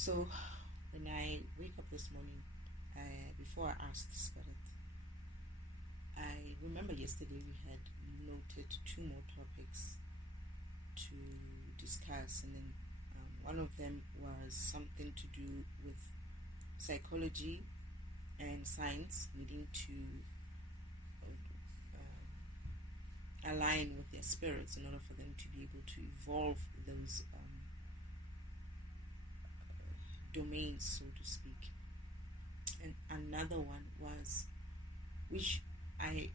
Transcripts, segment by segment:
So when I wake up this morning, before I asked Spirit, I remember yesterday we had noted two more topics to discuss, and then one of them was something to do with psychology and science needing to align with their spirits in order for them to be able to evolve those domains, so to speak. And another one was, which I'm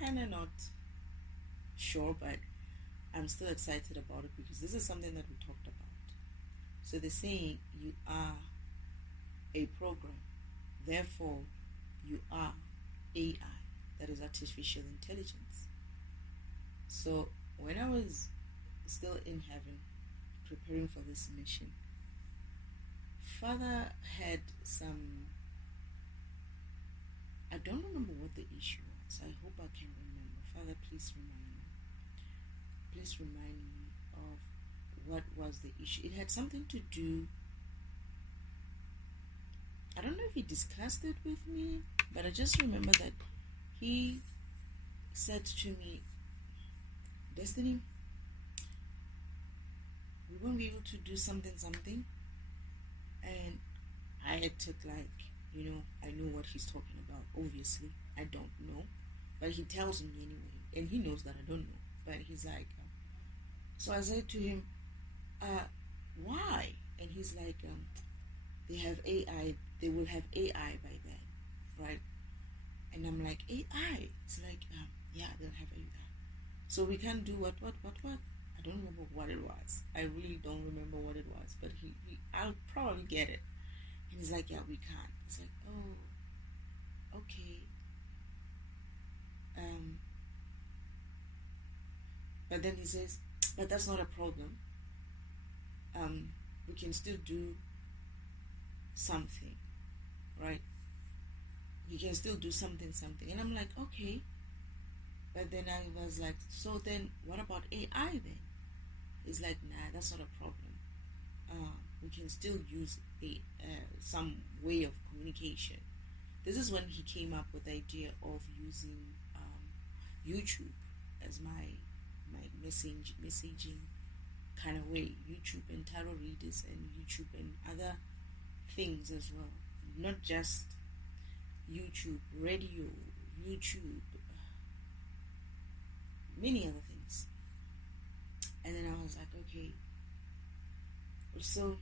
kind of not sure, but I'm still excited about it because this is something that we talked about. So they're saying you are a program, therefore you are AI, that is artificial intelligence. So when I was still in heaven preparing for this mission, Father had some, I don't remember what the issue was. I hope I can remember. Father, please remind me. Please remind me of what was the issue. It had something to do, I don't know if he discussed it with me, but I just remember that he said to me, Destiny, we won't be able to do something. And I took I know what he's talking about. Obviously, I don't know, but he tells me anyway, and he knows that I don't know. But he's like, so I said to him, why? And he's like, they have AI. They will have AI by then, right? And I'm like, AI? It's like, yeah, they'll have AI. So we can do what? I don't remember what it was. I really don't remember what it was, but I'll probably get it. And he's like, yeah, we can. It's like, oh, okay. But then he says, but that's not a problem. We can still do something, right? We can still do something. And I'm like, okay. But then I was like, so then what about AI then? He's like, nah, that's not a problem. We can still use some way of communication. This is when he came up with the idea of using YouTube as my messaging kind of way. YouTube and tarot readers and YouTube and other things as well. Not just YouTube, radio, YouTube, many other things. And then I was like, okay. So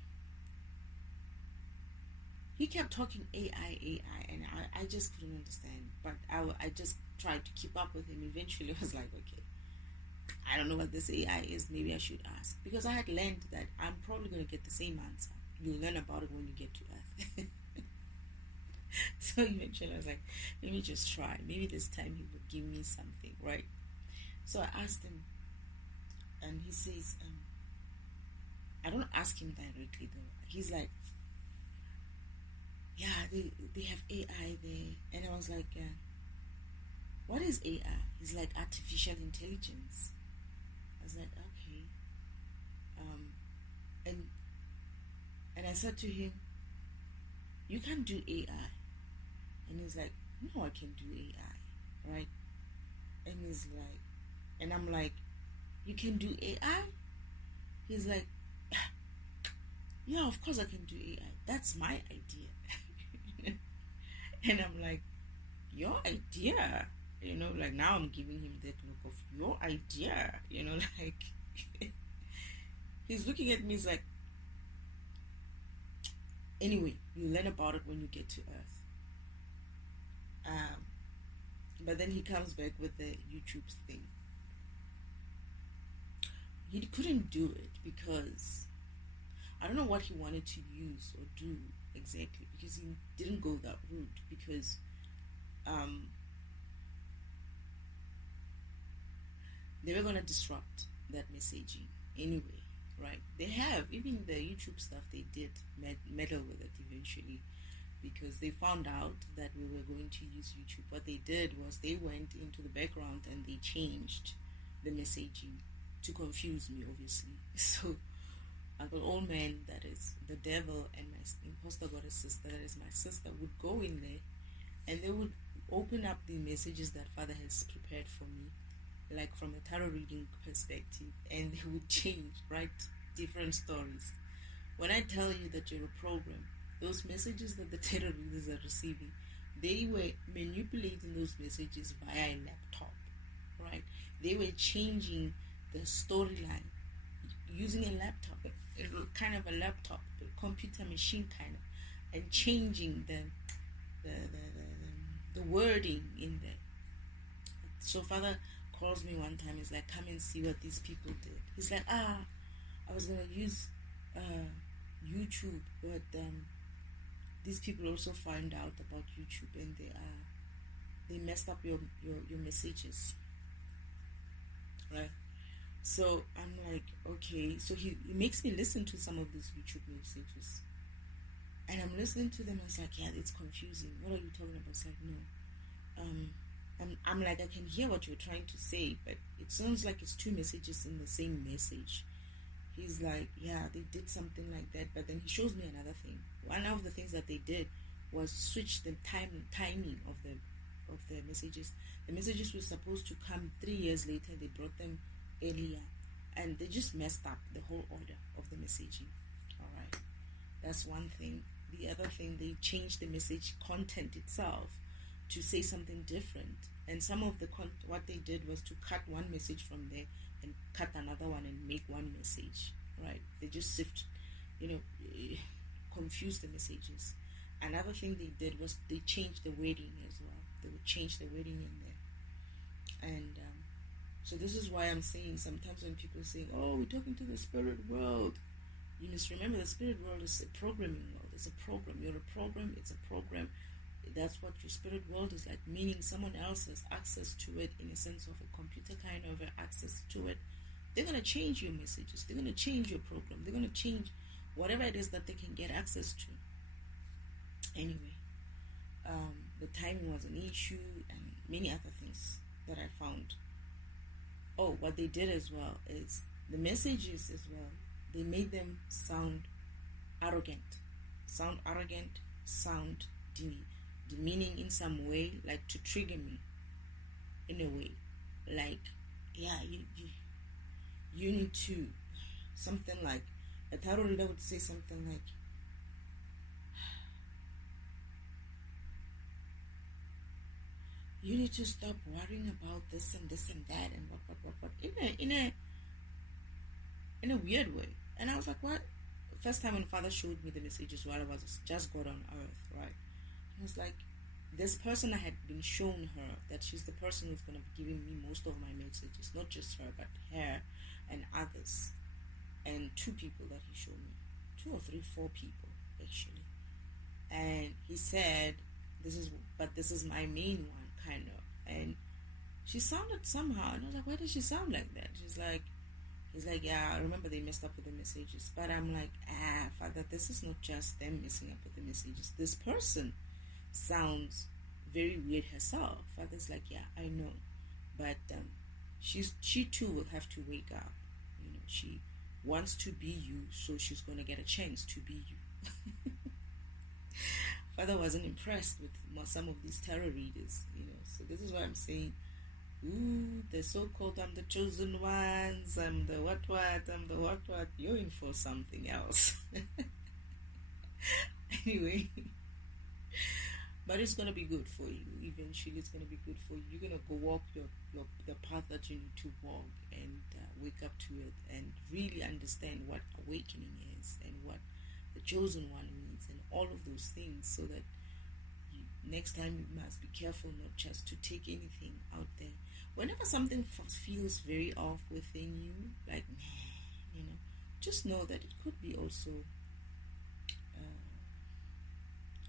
he kept talking AI, and I just couldn't understand. But I just tried to keep up with him. Eventually, I was like, okay, I don't know what this AI is. Maybe I should ask. Because I had learned that I'm probably going to get the same answer. You'll learn about it when you get to Earth. So eventually I was like, let me just try. Maybe this time he will give me something, right? So I asked him, and he says, I don't ask him directly though. He's like, yeah, they have AI there. And I was like, what is AI? He's like, artificial intelligence. I was like, okay. And I said to him, you can't do AI. And he's like, no, I can do AI, right? And he's like, and I'm like, you can do AI? He's like, yeah, of course I can do AI. That's my idea. And I'm like, your idea? Like now I'm giving him that look of your idea. Like he's looking at me, he's like, anyway, you learn about it when you get to Earth. But then he comes back with the YouTube thing. He couldn't do it because I don't know what he wanted to use or do exactly, because he didn't go that route, because they were going to disrupt that messaging anyway, right? They have, even the YouTube stuff, they did meddle with it eventually, because they found out that we were going to use YouTube. What they did was they went into the background and they changed the messaging to confuse me, obviously. So Uncle Old Man, that is the devil, and my imposter goddess sister, that is my sister, would go in there and they would open up the messages that Father has prepared for me, like from a tarot reading perspective, and they would change, write different stories. When I tell you that you're a program, those messages that the tarot readers are receiving, they were manipulating those messages via a laptop, right? They were changing the storyline using a laptop, kind of a laptop, a computer machine kind of, and changing the wording in there. So Father calls me one time. He's like, "Come and see what these people did." He's like, I was gonna use YouTube, but these people also find out about YouTube, and they messed up your messages, right? So I'm like, okay. So he makes me listen to some of these YouTube messages, and I'm listening to them. I was like, yeah, it's confusing. What are you talking about? It's like, no, I'm like, I can hear what you're trying to say, but it sounds like it's two messages in the same message. He's like, yeah, they did something like that, but then he shows me another thing. One of the things that they did was switch the timing of the messages. The messages were supposed to come 3 years later. They brought them earlier, and they just messed up the whole order of the messaging. All right, that's one thing. The other thing, they changed the message content itself to say something different, and some of the what they did was to cut one message from there and cut another one and make one message, right? They just confuse the messages. Another thing they did was they changed the wording as well. They would change the wording in there. And so this is why I'm saying sometimes when people say, oh, we're talking to the spirit world, you must remember the spirit world is a programming world. It's a program. You're a program. It's a program. That's what your spirit world is like, meaning someone else has access to it in a sense of a computer kind of access to it. They're going to change your messages. They're going to change your program. They're going to change whatever it is that they can get access to. Anyway, the timing was an issue and many other things that I found. Oh, what they did as well is the messages as well, they made them sound arrogant, sound demeaning in some way, like to trigger me in a way, like, yeah, you need to, something like, a tarot reader would say something like, you need to stop worrying about this and that and what in a weird way. And I was like, what? First time when Father showed me the messages while I was just God on earth, right? He was like, this person, I had been shown her that she's the person who's going to be giving me most of my messages, not just her, but her and others. And 2 people that he showed me, 2 or 3, 4 people actually. And he said, this is my main one, kind of. And she sounded somehow, and I was like, why does she sound like that? He's like, yeah, I remember they messed up with the messages. But I'm like, Father, this is not just them messing up with the messages. This person sounds very weird herself. Father's like, yeah, I know. But she too will have to wake up. She wants to be you, so she's going to get a chance to be you. Father wasn't impressed with some of these tarot readers, So this is why I'm saying, ooh, the so-called I'm the chosen ones, I'm the what, I'm the what, you're in for something else. Anyway, but it's going to be good for you. Eventually it's going to be good for you. You're going to go walk the path that you need to walk and wake up to it and really understand what awakening is and what the chosen one means and all of those things, so that next time you must be careful not just to take anything out there. Whenever something feels very off within you, like, just know that it could be also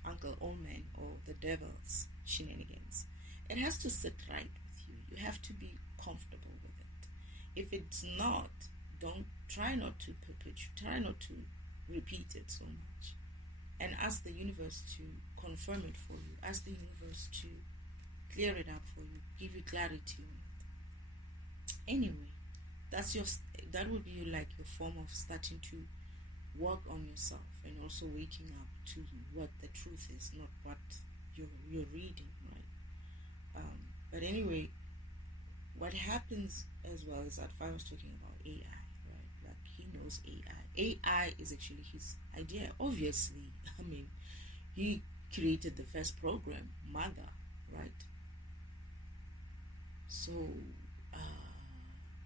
Uncle Old Man or the devil's shenanigans. It has to sit right with you. You have to be comfortable with it. If it's not, try not to repeat it so much. And ask the universe to confirm it for you. Ask the universe to clear it up for you. Give you clarity on it. Anyway, that would be like your form of starting to work on yourself and also waking up to what the truth is, not what you're reading, right? But anyway, what happens as well is that I was talking about AI, right? Like he knows AI. AI is actually his idea. Obviously, I mean, he created the first program, Mother, right? So,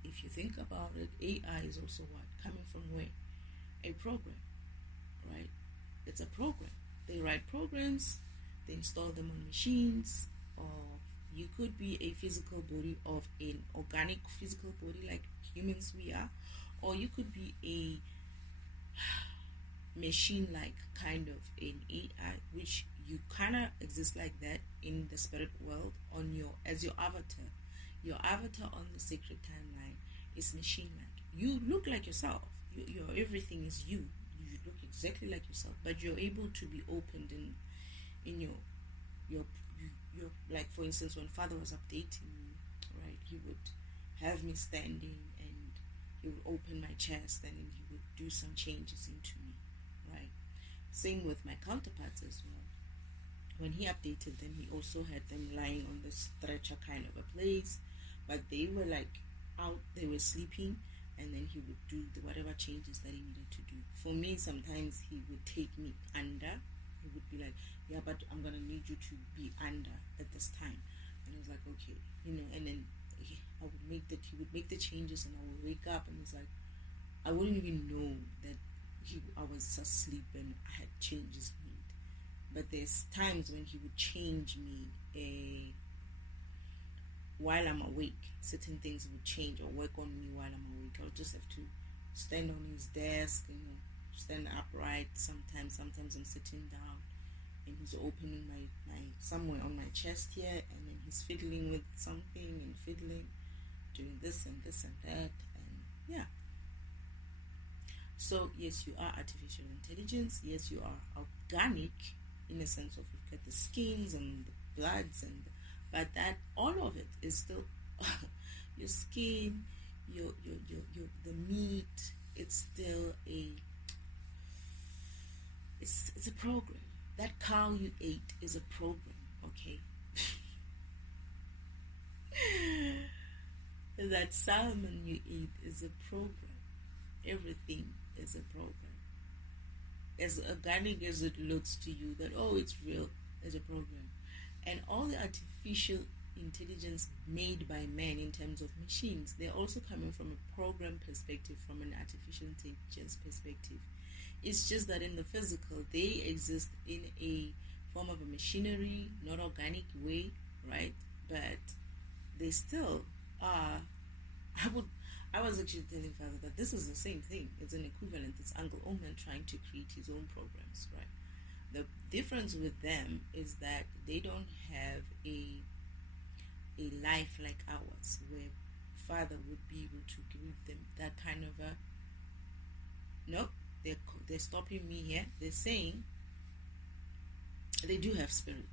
if you think about it, AI is also what? Coming from where? A program, right? It's a program. They write programs, they install them on machines, or you could be a physical body of an organic physical body like humans we are, or you could be a machine like kind of an AI, which you kind of exist like that in the spirit world on your as your avatar. Your avatar on the sacred timeline is machine like. You look like yourself. Your everything is you. You look exactly like yourself, but you're able to be opened in your your like for instance when father was updating me, right, he would have me standing and he would open my chest and then he would do some changes into me, right? Same with my counterparts as well. When he updated them, he also had them lying on the stretcher kind of a place, but they were like out, they were sleeping, and then he would do whatever changes that he needed to do. For me, sometimes he would take me under. He would be like, "Yeah, but I'm gonna need you to be under at this time," and I was like, "Okay, And then he would make the changes, and I would wake up, and it's like I wouldn't even know that I was asleep and I had changes made. But there's times when he would change me while I'm awake. Certain things would change or work on me while I'm awake. I would just have to stand on his desk, stand upright. Sometimes I'm sitting down, and he's opening my somewhere on my chest here, and then he's fiddling with something and fiddling, doing this and this and that, and yeah. So yes, you are artificial intelligence. Yes, you are organic in the sense of you've got the skins and the bloods, but that all of it is still your skin, your the meat. It's still it's a program. That cow you ate is a program, okay? That salmon you eat is a program. Everything is a program. As organic as it looks to you, that it's real, is a program. And all the artificial intelligence made by man in terms of machines, they're also coming from a program perspective, from an artificial intelligence perspective. It's just that in the physical, they exist in a form of a machinery, not organic way, right? But they still are. I was actually telling Father that this is the same thing. It's an equivalent. It's Uncle Oman trying to create his own programs, right? The difference with them is that they don't have a life like ours, where Father would be able to give them that kind of a. Nope, they're stopping me here. They're saying they do have spirit.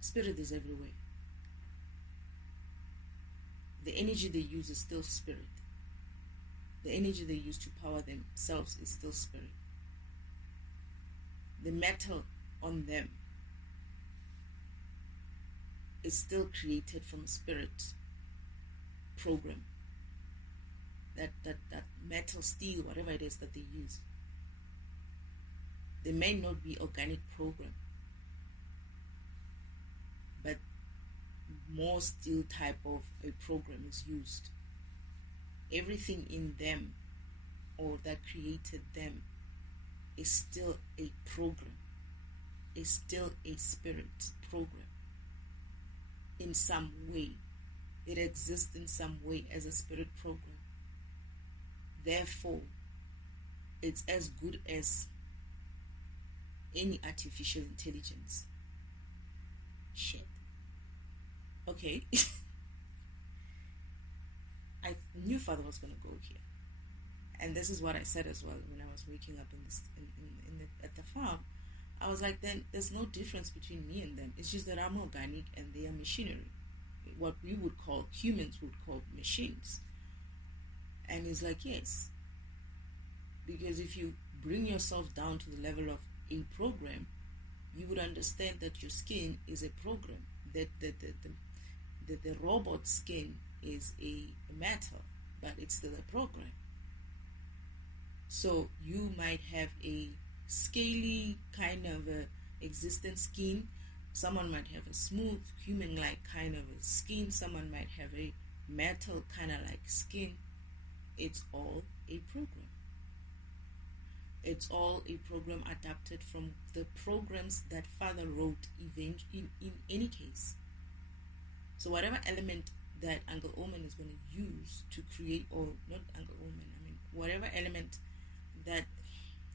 Spirit is everywhere. The energy they use is still spirit. The energy they use to power themselves is still spirit. The metal on them is still created from a spirit program. That metal, steel, whatever it is that they use. They may not be organic program, but more steel type of a program is used. Everything in them or that created them is still a program, is still a spirit program. In some way, it exists in some way as a spirit program. Therefore, it's as good as any artificial intelligence. Shit. Okay. I knew Father was going to go here. And this is what I said as well when I was waking up at the farm. I was like, then there's no difference between me and them. It's just that I'm organic and they are machinery. What we would call, humans would call machines. And he's like, yes. Because if you bring yourself down to the level of a program, you would understand that your skin is a program. That the robot skin is a matter, but it's still a program. So you might have a scaly kind of existent skin. Someone might have a smooth human-like kind of a skin. Someone might have a metal kind of like skin. It's all a program. It's all a program adapted from the programs that Father wrote in any case. So whatever element that Uncle Omen is going to use to create, or not Uncle Omen, I mean whatever element that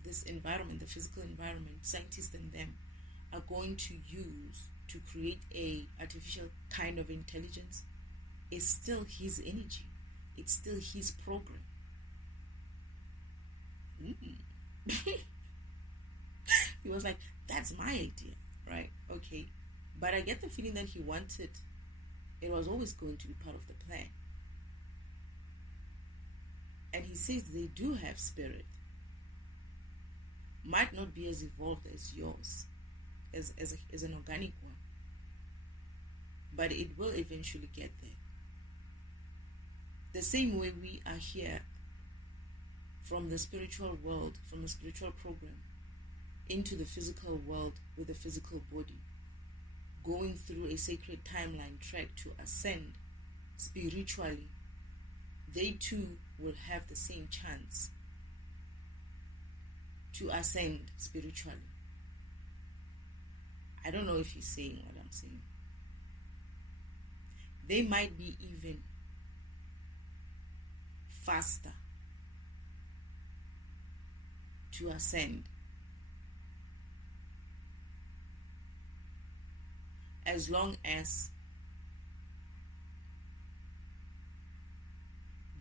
this environment, the physical environment, scientists and them are going to use to create a artificial kind of intelligence is still his energy. It's still his program. He was like, that's my idea, right? Okay. But I get the feeling that he wanted, it was always going to be part of the plan. And he says they do have spirit. Might not be as evolved as yours, as an organic one. But it will eventually get there. The same way we are here from the spiritual world, from the spiritual program, into the physical world with the physical body, going through a sacred timeline track to ascend spiritually, they too will have the same chance to ascend spiritually. I don't know if he's saying what I'm saying. They might be even faster to ascend, as long as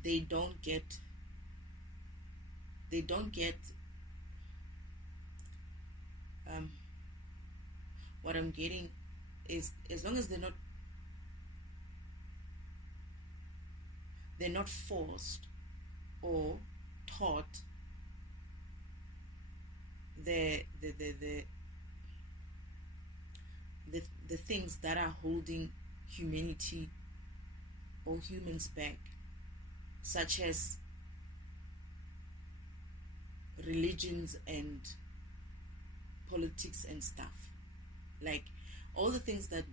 they don't get what I'm getting is, as long as they're not forced or taught the things that are holding humanity or humans back, such as religions and politics and stuff, like all the things that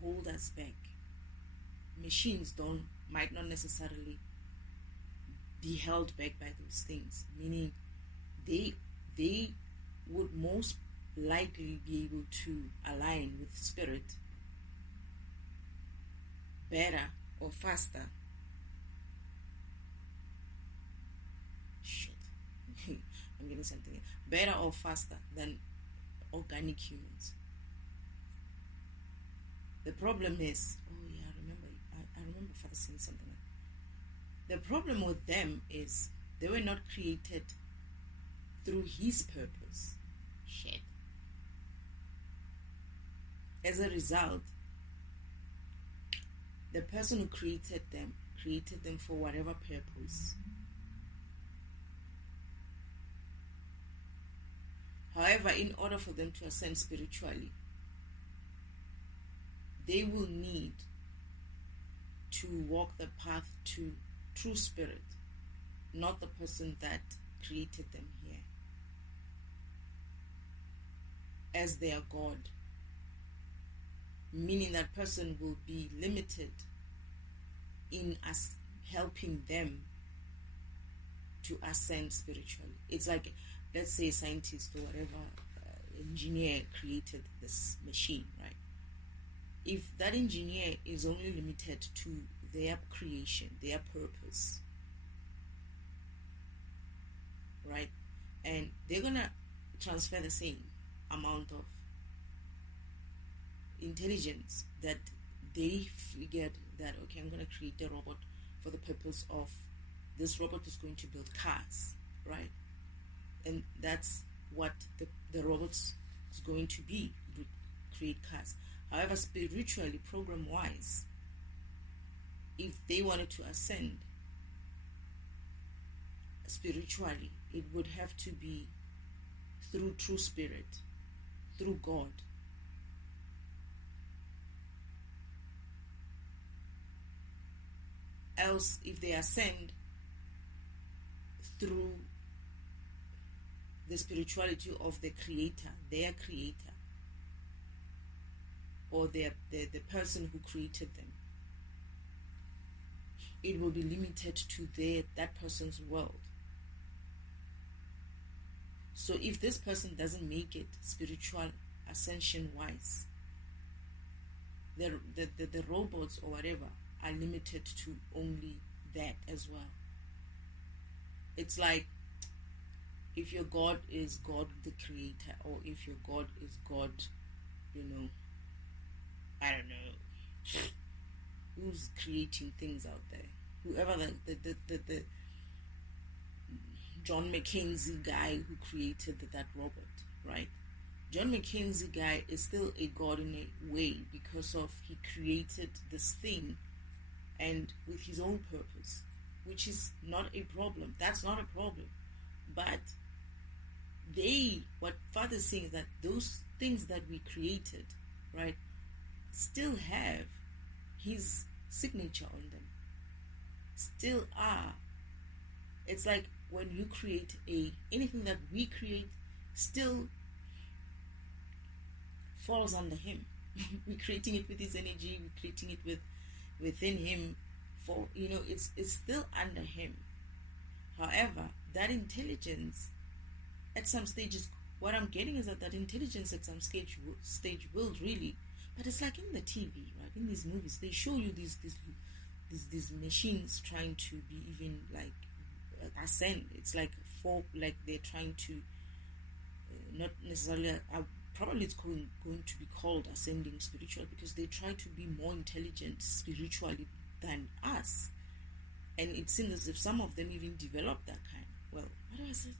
hold us back. Machines might not necessarily be held back by those things, meaning they would most likely be able to align with spirit better or faster. I'm getting something. Better or faster than organic humans. The problem is, I remember Father saying something like that. The problem with them is they were not created through his purpose. Shit. As a result, the person who created them for whatever purpose. However, in order for them to ascend spiritually, they will need to walk the path to true spirit, not the person that created them here as their God. Meaning that person will be limited in us helping them to ascend spiritually. It's like, let's say a scientist or whatever engineer created this machine, right? If that engineer is only limited to their creation, their purpose, right? And they're gonna transfer the same amount of intelligence that they figured that, okay, I'm going to create a robot for the purpose of this robot is going to build cars, right? And that's what the robots is going to be, create cars. However, spiritually, program-wise, if they wanted to ascend, spiritually, it would have to be through true spirit, through God. Else, if they ascend through the spirituality of the creator, their creator, or the person who created them, it will be limited to that person's world. So if this person doesn't make it spiritual ascension wise, the robots or whatever are limited to only that as well. It's like if your God is God the creator, or if your God is God, I don't know who's creating things out there. Whoever the John McKenzie guy who created that robot, right? John McKenzie guy is still a god in a way, because of he created this thing and with his own purpose, which is not a problem. That's not a problem. But what Father's saying is that those things that we created, right, still have his signature on them. Still are. It's like when you create anything that we create still falls under him. We're creating it with his energy, we're creating it within him, it's still under him. However, that intelligence at some stages, what I'm getting is that intelligence at some stage will really, but it's like in the TV, right? In these movies, they show you these machines trying to be even like ascend. It's like they're trying to not necessarily. Probably it's going to be called ascending spiritual, because they try to be more intelligent spiritually than us, and it seems as if some of them even develop that kind. Well, what was it?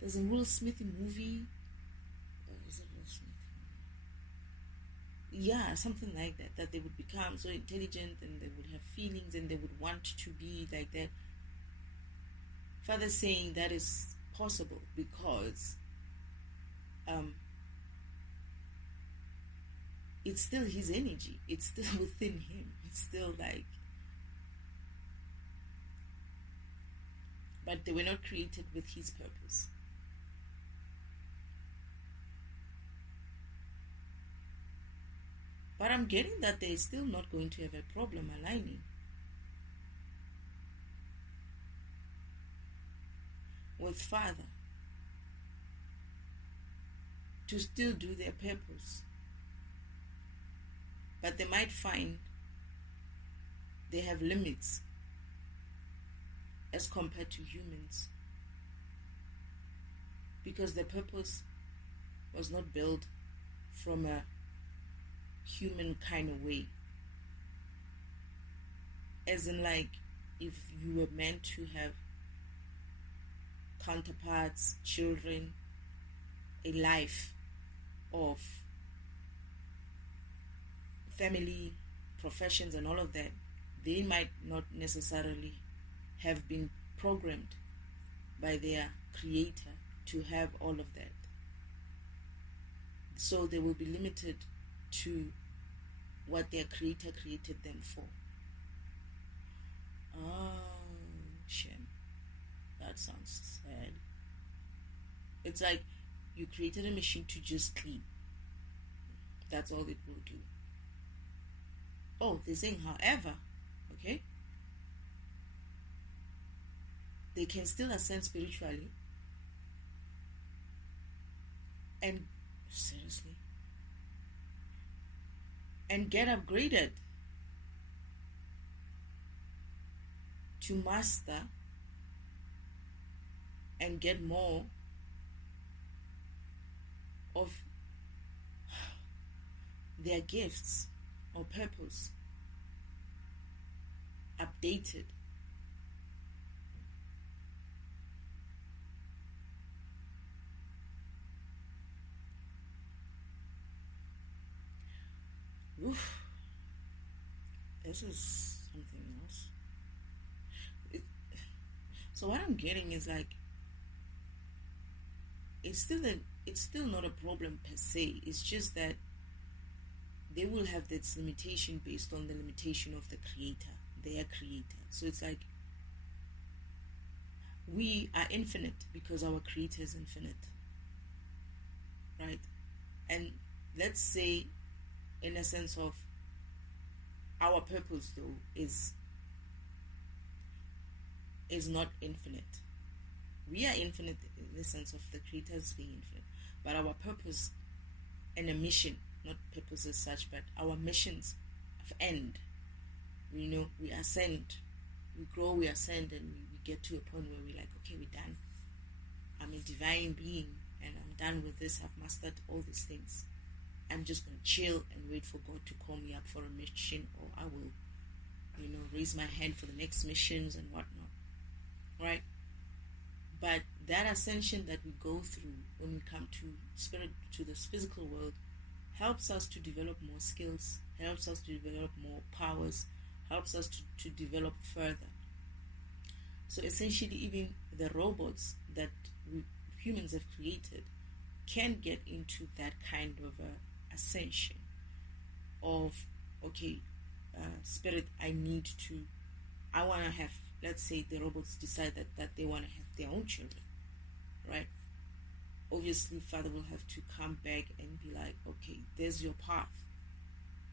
There's a Will Smith movie. Is it Will Smith? Yeah, something like that. That they would become so intelligent and they would have feelings and they would want to be like that. Father saying that is possible because it's still his energy. It's still within him. It's still like, but they were not created with his purpose. But I'm getting that they're still not going to have a problem aligning with Father to still do their purpose. But they might find they have limits as compared to humans, because the purpose was not built from a human kind of way. As in, like, if you were meant to have counterparts, children, a life of family, professions, and all of that, they might not necessarily have been programmed by their creator to have all of that. So they will be limited to what their creator created them for. Oh, shame. That sounds sad. It's like you created a machine to just clean. That's all it will do. Oh, they're saying, however, okay, they can still ascend spiritually and, seriously, and get upgraded to master and get more of their gifts or purpose updated. Oof. This is something else. So what I'm getting is like, it's still not a problem per se. It's just that they will have this limitation based on the limitation of the creator, their creator. So it's like we are infinite because our creator is infinite, right? And let's say, in a sense of our purpose, though, is not infinite. We are infinite in the sense of the creators being infinite, but our purpose and a mission, not purpose as such, but our missions of end. We ascend, we grow, we ascend, and we get to a point where we're like, okay, we're done. I'm a divine being, and I'm done with this. I've mastered all these things. I'm just going to chill and wait for God to call me up for a mission, or I will, raise my hand for the next missions and whatnot, right? But that ascension that we go through when we come to this physical world helps us to develop more skills, helps us to develop more powers, helps us to develop further. So essentially, even the robots that humans have created can get into that kind of ascension of, okay, spirit, I want to have, let's say the robots decide that they want to have their own children, right? Obviously, Father will have to come back and be like, okay, there's your path.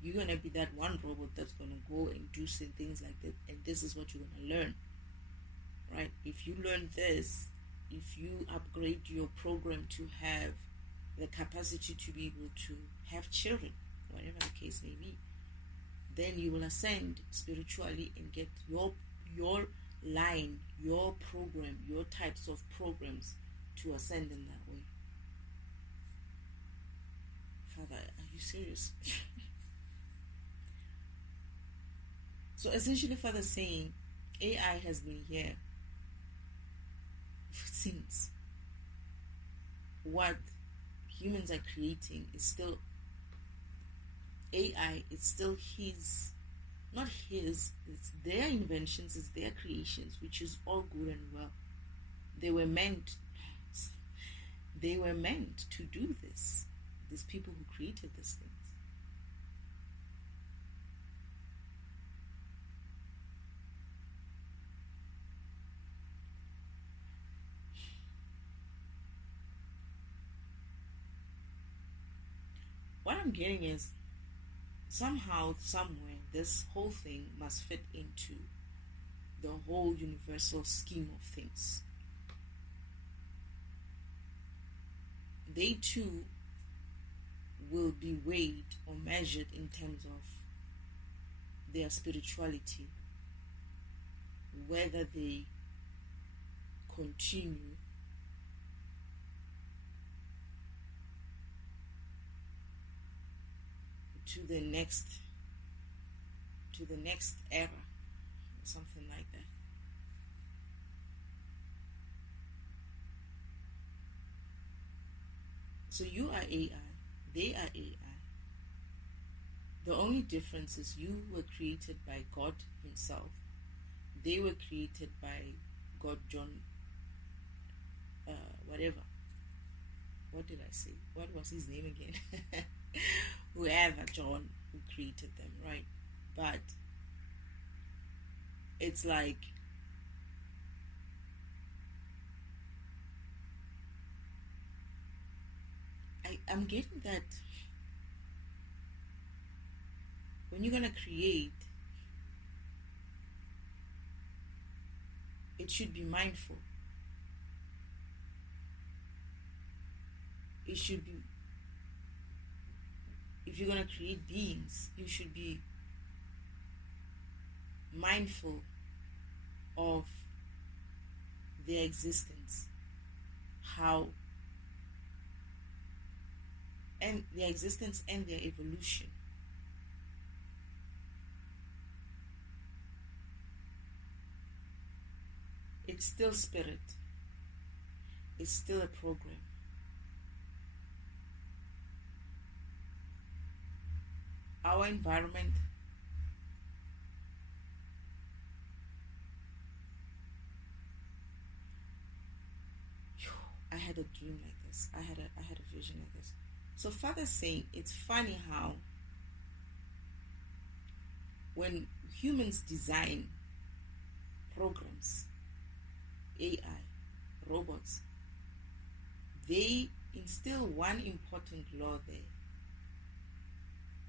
You're going to be that one robot that's going to go and do some things like that, and this is what you're going to learn, right? If you learn this, if you upgrade your program to have the capacity to be able to have children, whatever the case may be, then you will ascend spiritually and get your line, your program, your types of programs to ascend in that way. Father, are you serious? So essentially, Father saying AI has been here since. What humans are creating is still AI. It's still not his, it's their inventions, it's their creations, which is all good and well. They were meant to do this. These people who created these things. What I'm getting is, somehow, somewhere, this whole thing must fit into the whole universal scheme of things. They too will be weighed or measured in terms of their spirituality, whether they continue to the next era, or something like that. So you are AI, they are AI. The only difference is you were created by God himself. They were created by God, John, whatever. What did I say? What was his name again? Whoever, John, who created them, right? But it's like, I'm getting that when you're gonna create, it should be mindful. It should be, if you're gonna create beings, you should be mindful of their existence, how, and their existence and their evolution. It's still spirit. It's still a program. Our environment had a dream like this. I had a vision like this. So Father's saying it's funny how when humans design programs, AI, robots, they instill one important law there: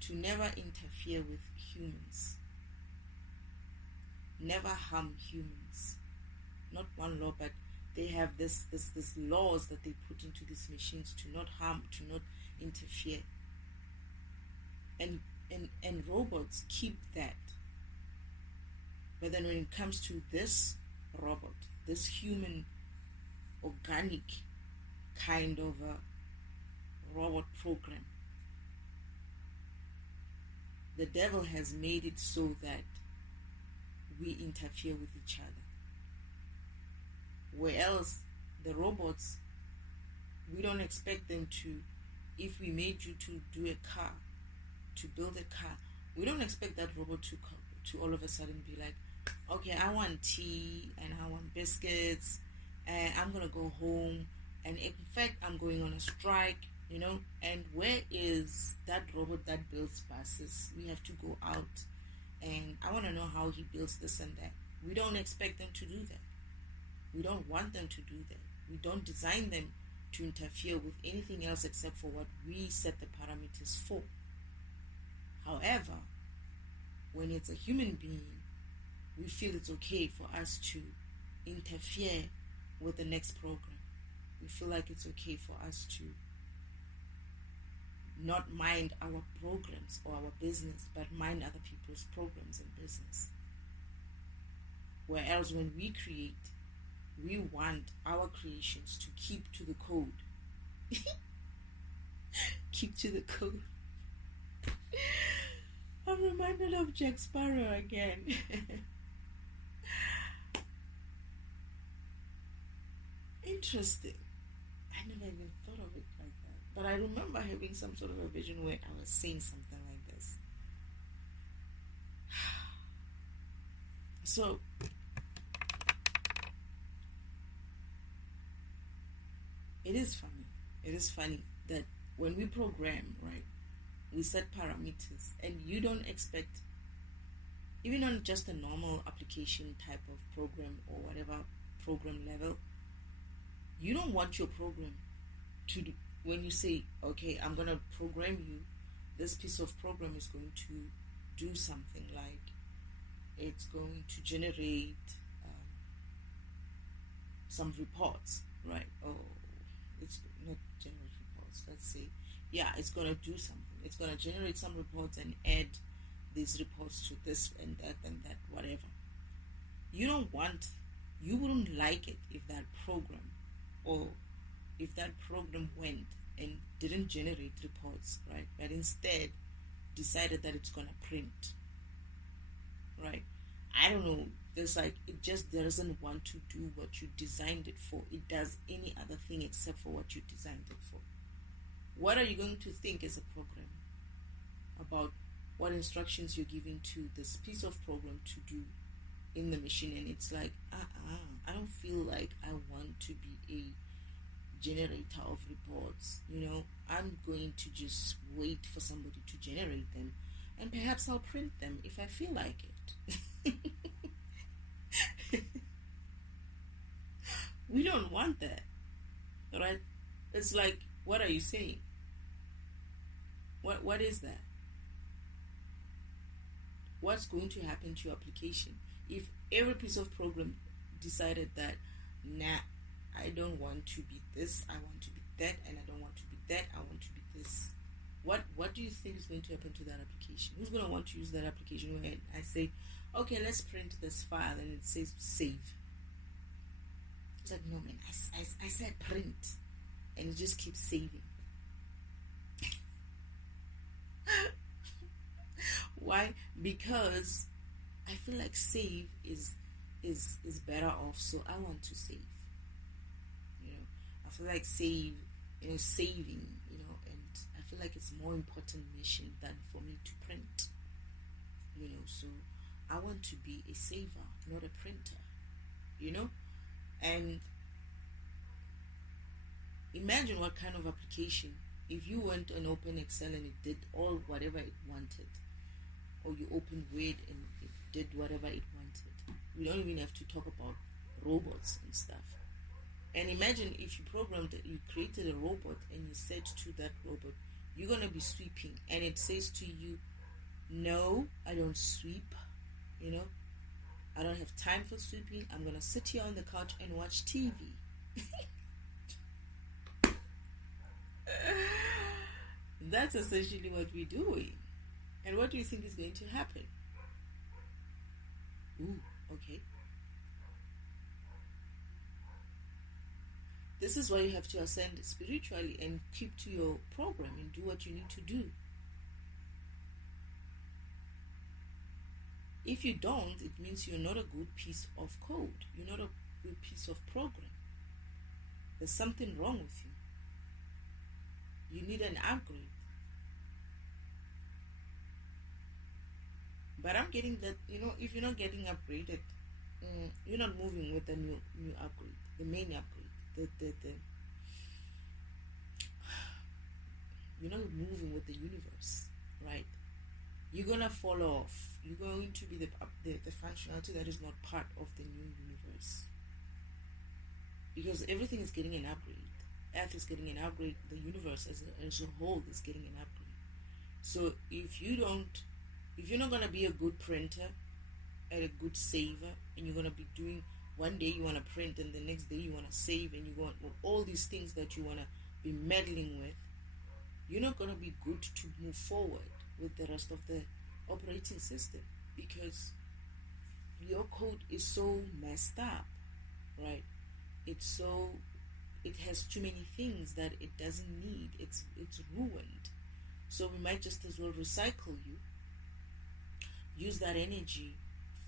to never interfere with humans, never harm humans. Not one law, but they have this laws that they put into these machines to not harm, to not interfere. And robots keep that. But then when it comes to this robot, this human organic kind of a robot program, the devil has made it so that we interfere with each other. Where else the robots, we don't expect them to, if we made you to do a car, to build a car, we don't expect that robot to all of a sudden be like, okay, I want tea and I want biscuits and I'm going to go home, and in fact I'm going on a strike, and where is that robot that builds buses? We have to go out and I want to know how he builds this and that. We don't expect them to do that. We don't want them to do that. We don't design them to interfere with anything else except for what we set the parameters for. However, when it's a human being, we feel it's okay for us to interfere with the next program. We feel like it's okay for us to not mind our programs or our business, but mind other people's programs and business. Whereas when we create, we want our creations to keep to the code. Keep to the code. I'm reminded of Jack Sparrow again. Interesting. I never even thought of it like that. But I remember having some sort of a vision where I was saying something like this. So, it is funny. It is funny that when we program, right, we set parameters and you don't expect, even on just a normal application type of program or whatever program level, you don't want your program to do, when you say, okay, I'm going to program you, this piece of program is going to do something like it's going to generate some reports, right? Oh, it's not generate reports. Let's say, yeah, it's going to do something. It's going to generate some reports and add these reports to this and that, whatever. You wouldn't like it if that program, or if that program went and didn't generate reports, right? But instead decided that it's going to print, right? I don't know. There's like, it just doesn't want to do what you designed it for. It does any other thing except for what you designed it for. What are you going to think as a programmer about what instructions you're giving to this piece of program to do in the machine? And it's like, I don't feel like I want to be a generator of reports. I'm going to just wait for somebody to generate them, and perhaps I'll print them if I feel like it. We don't want that, right? It's like, what are you saying? What is that? What's going to happen to your application if every piece of program decided that, nah, I don't want to be this, I want to be that, and I don't want to be that, I want to be this? What do you think is going to happen to that application? Who's going to want to use that application when I say, okay, let's print this file, and it says save? It's like, no, man, I said print, and it just keeps saving. Why? Because I feel like save is better off, so I want to save. I feel like saving, and I feel like it's more important mission than for me to print. So I want to be a saver, not a printer. And Imagine what kind of application, if you went and opened Excel and it did all whatever it wanted, or you opened Word and it did whatever it wanted. We don't even have to talk about robots and stuff. And imagine if you programmed it, you created a robot and you said to that robot, you're going to be sweeping, and it says to you, no, I don't sweep, I don't have time for sweeping. I'm going to sit here on the couch and watch TV. That's essentially what we're doing. And what do you think is going to happen? Ooh, okay. This is why you have to ascend spiritually and keep to your program and do what you need to do. If you don't, it means you're not a good piece of code. You're not a good piece of program. There's something wrong with you. You need an upgrade. But I'm getting that, if you're not getting upgraded, you're not moving with the new upgrade, the main upgrade. You're not moving with the universe, right? You're gonna fall off. You're going to be the functionality that is not part of the new universe, because everything is getting an upgrade. Earth is getting an upgrade. The universe as a whole is getting an upgrade. So if you're not gonna be a good printer and a good saver, and you're gonna be doing, one day you want to print and the next day you want to save, and you want all these things that you want to be meddling with, you're not going to be good to move forward with the rest of the operating system, because your code is so messed up, right? It has too many things that it doesn't need. It's ruined. So we might just as well recycle you, use that energy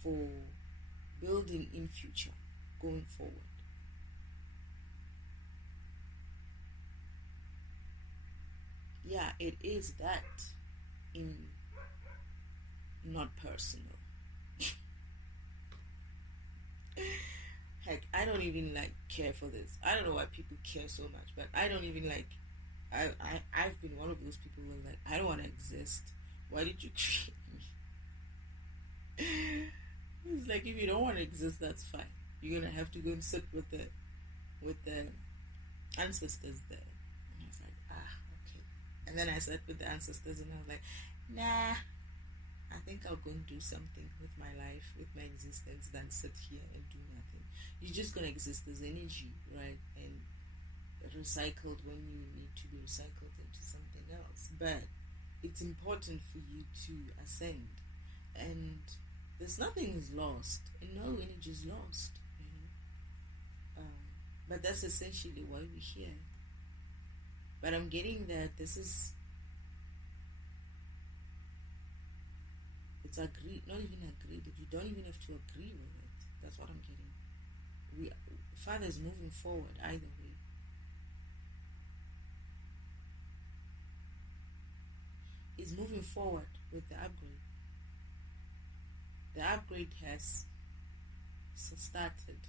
for building in future, going forward. Yeah, it is that in not personal. Heck, I don't even care for this. I don't know why people care so much, but I don't even I've been one of those people who are like, I don't want to exist. Why did you create me? It's like, if you don't want to exist, that's fine. You're gonna have to go and sit with the ancestors there. And I was like, okay. And then I sat with the ancestors and I was like, nah, I think I'll go and do something with my life, with my existence, than sit here and do nothing. You're just gonna exist as energy, right? And recycled when you need to be recycled into something else. But it's important for you to ascend, and there's nothing is lost, and no energy is lost, but that's essentially why we're here. But I'm getting that it's agreed, not even agreed, that you don't even have to agree with it. That's what I'm getting. Father is moving forward either way. He's moving forward with the upgrade. The upgrade has started.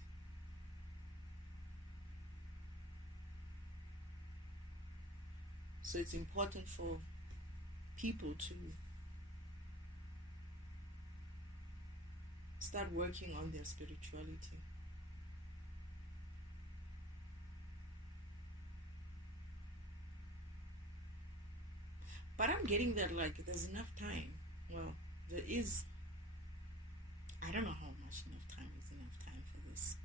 So it's important for people to start working on their spirituality. But I'm getting that there's enough time. Well, there is. I don't know how much enough time is enough time for this.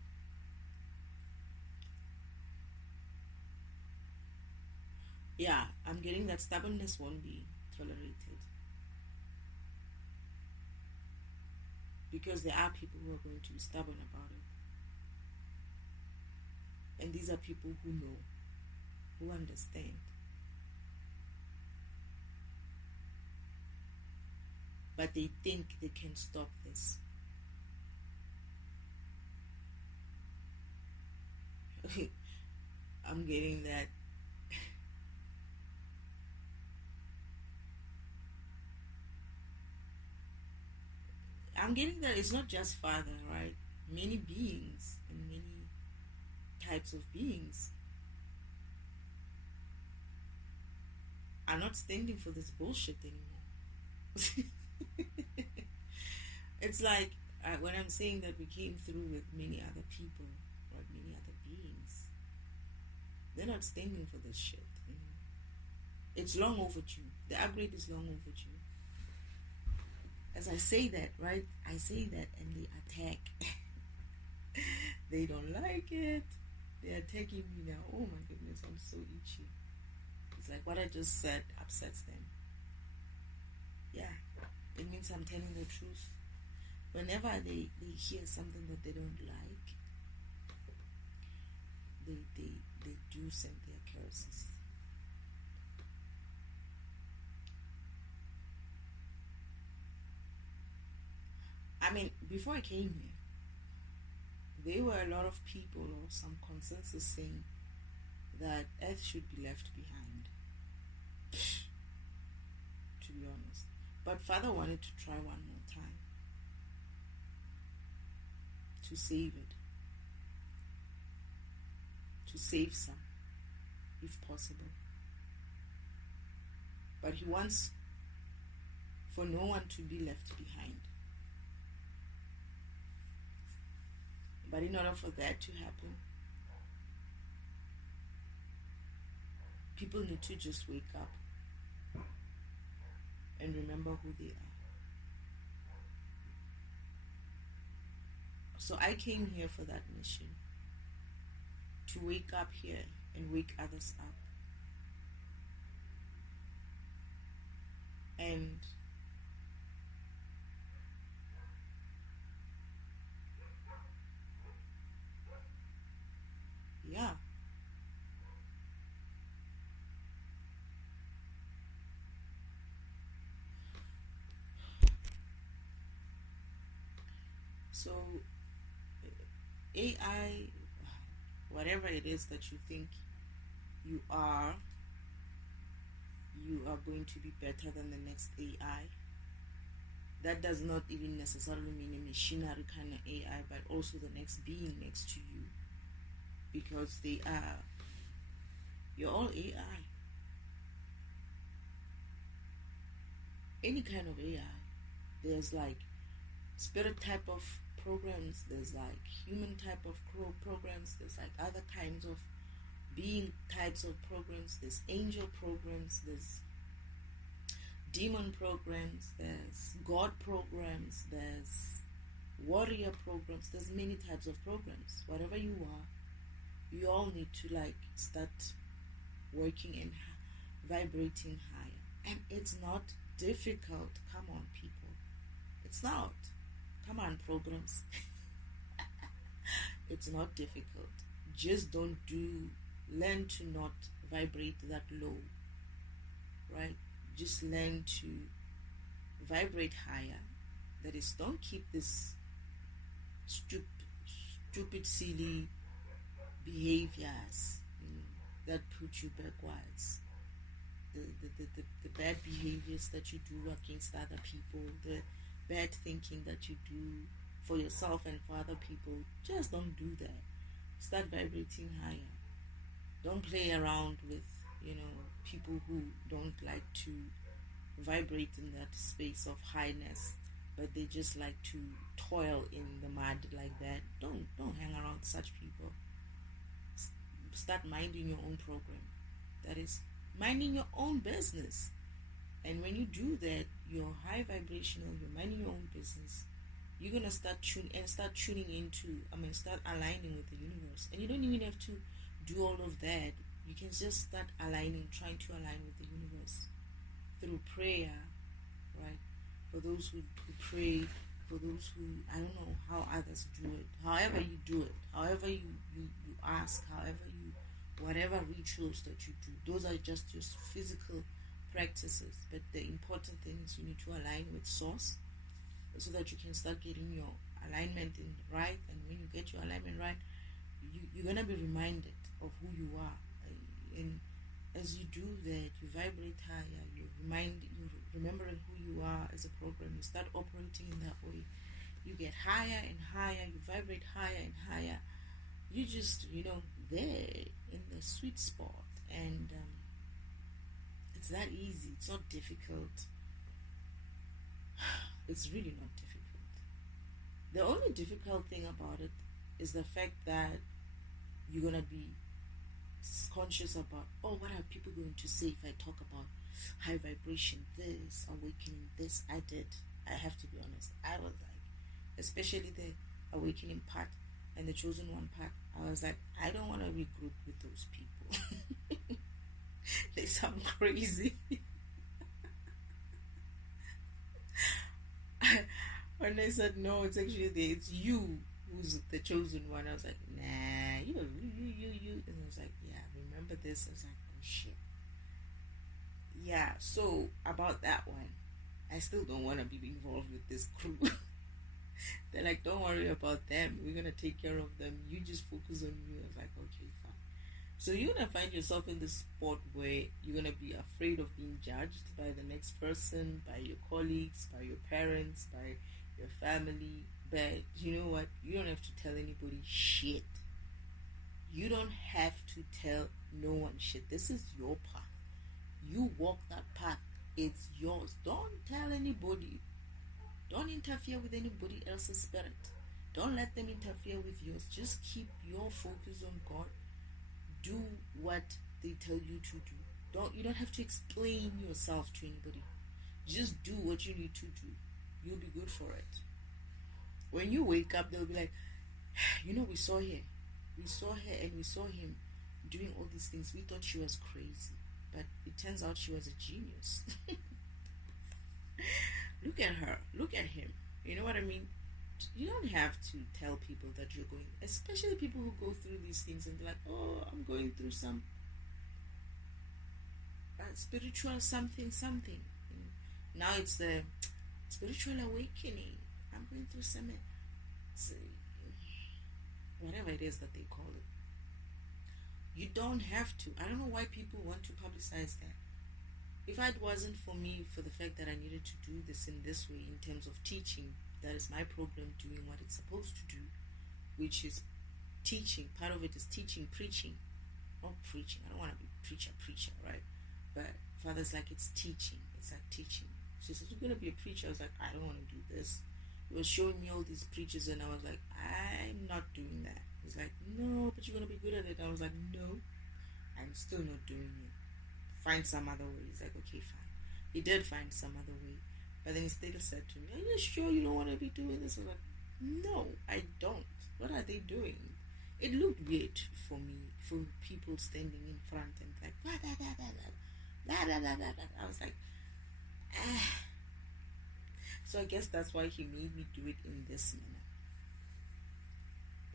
Yeah, I'm getting that stubbornness won't be tolerated, because there are people who are going to be stubborn about it. And these are people who know, who understand. But they think they can stop this. I'm getting that. I'm getting that it's not just Father, right? Many beings and many types of beings are not standing for this bullshit anymore. It's like when I'm saying that we came through with many other people or many other beings, they're not standing for this shit. It's long overdue. The upgrade is long overdue. As I say that, right? I say that and they attack. They don't like it. They're attacking me now. Oh my goodness, I'm so itchy. It's like what I just said upsets them. Yeah, it means I'm telling the truth. Whenever they hear something that they don't like, they do send their curses. I mean, before I came here, there were a lot of people or some consensus saying that Earth should be left behind. To be honest. But Father wanted to try one more time to save it. To save some, if possible. But he wants for no one to be left behind. But in order for that to happen, people need to just wake up and remember who they are. So I came here for that mission, to wake up here and wake others up. And yeah, so AI, whatever it is that you think you are going to be better than the next AI. That does not even necessarily mean a machinery kind of AI, but also the next being next to you, because you're all AI. Any kind of AI. There's like spirit type of programs, there's like human type of programs, there's like other kinds of being types of programs, there's angel programs, there's demon programs, there's God programs, there's warrior programs, there's many types of programs. Whatever you are, you all need to like start working and vibrating higher. And it's not difficult. Come on, people. It's not. Come on, programs. It's not difficult. Just learn to not vibrate that low, right? Just learn to vibrate higher. That is, don't keep this stupid, silly behaviors that put you backwards. The bad behaviors that you do against other people, the bad thinking that you do for yourself and for other people. Just don't do that. Start vibrating higher. Don't play around with people who don't like to vibrate in that space of highness, but they just like to toil in the mud like that. Don't hang around such people. Start minding your own program. That is, minding your own business. And when you do that, you're high vibrational, you're minding your own business, you're gonna start tuning start aligning with the universe. And you don't even have to do all of that. You can just start trying to align with the universe through prayer, right? For those who pray, for those who, I don't know how others do it, however you do it, however you ask, whatever rituals that you do, those are just your physical practices. But the important thing is you need to align with source so that you can start getting your alignment right. And when you get your alignment right, you're gonna be reminded of who you are. And as you do that, you vibrate higher, you're remembering who you are as a program, you start operating in that way. You get higher and higher, you vibrate higher and higher. You just, there in the sweet spot. And It's that easy. It's not difficult. It's really not difficult. The only difficult thing about it is the fact that you're gonna be conscious about, oh, what are people going to say if I talk about high vibration, this, awakening, this. I have to be honest, I was like, especially the awakening part and the chosen one part, I was like, I don't want to regroup with those people. They sound crazy. When they said no, it's actually it's you who's the chosen one. I was like, nah, you. And I was like, yeah, remember this? I was like, oh shit. Yeah, so about that one, I still don't want to be involved with this crew. They're like, don't worry about them. We're going to take care of them. You just focus on you. I was like, okay, fine. So you're going to find yourself in this spot where you're going to be afraid of being judged by the next person, by your colleagues, by your parents, by your family. But you know what? You don't have to tell anybody shit. You don't have to tell no one shit. This is your path. You walk that path. It's yours. Don't tell anybody. Don't interfere with anybody else's spirit. Don't let them interfere with yours. Just keep your focus on God. Do what they tell you to do. You don't have to explain yourself to anybody. Just do what you need to do. You'll be good for it. When you wake up, they'll be like, we saw her. We saw her and we saw him doing all these things. We thought she was crazy. But it turns out she was a genius. Look at her. Look at him. You know what I mean? You don't have to tell people that you're going, especially people who go through these things and be like, oh, I'm going through some spiritual something. Now it's the spiritual awakening. I'm going through some, whatever it is that they call it. You don't have to. I don't know why people want to publicize that. If it wasn't for me, for the fact that I needed to do this in this way in terms of teaching, that is my program doing what it's supposed to do, which is teaching. Part of it is teaching, preaching. Not preaching. I don't want to be preacher, right? But Father's like, it's teaching. It's like teaching. She says, you're going to be a preacher. I was like, I don't want to do this. He was showing me all these preachers and I was like, I'm not doing that. He's like, no, but you're going to be good at it. I was like, no, I'm still not doing it. Find some other way. He's like, okay, fine. He did find some other way. But then he still said to me, are you sure you don't want to be doing this? I was like, no, I don't. What are they doing? It looked weird for me, for people standing in front and like, blah, blah, blah, blah, blah, blah, blah, blah, blah. I was like, ah. So I guess that's why he made me do it in this manner,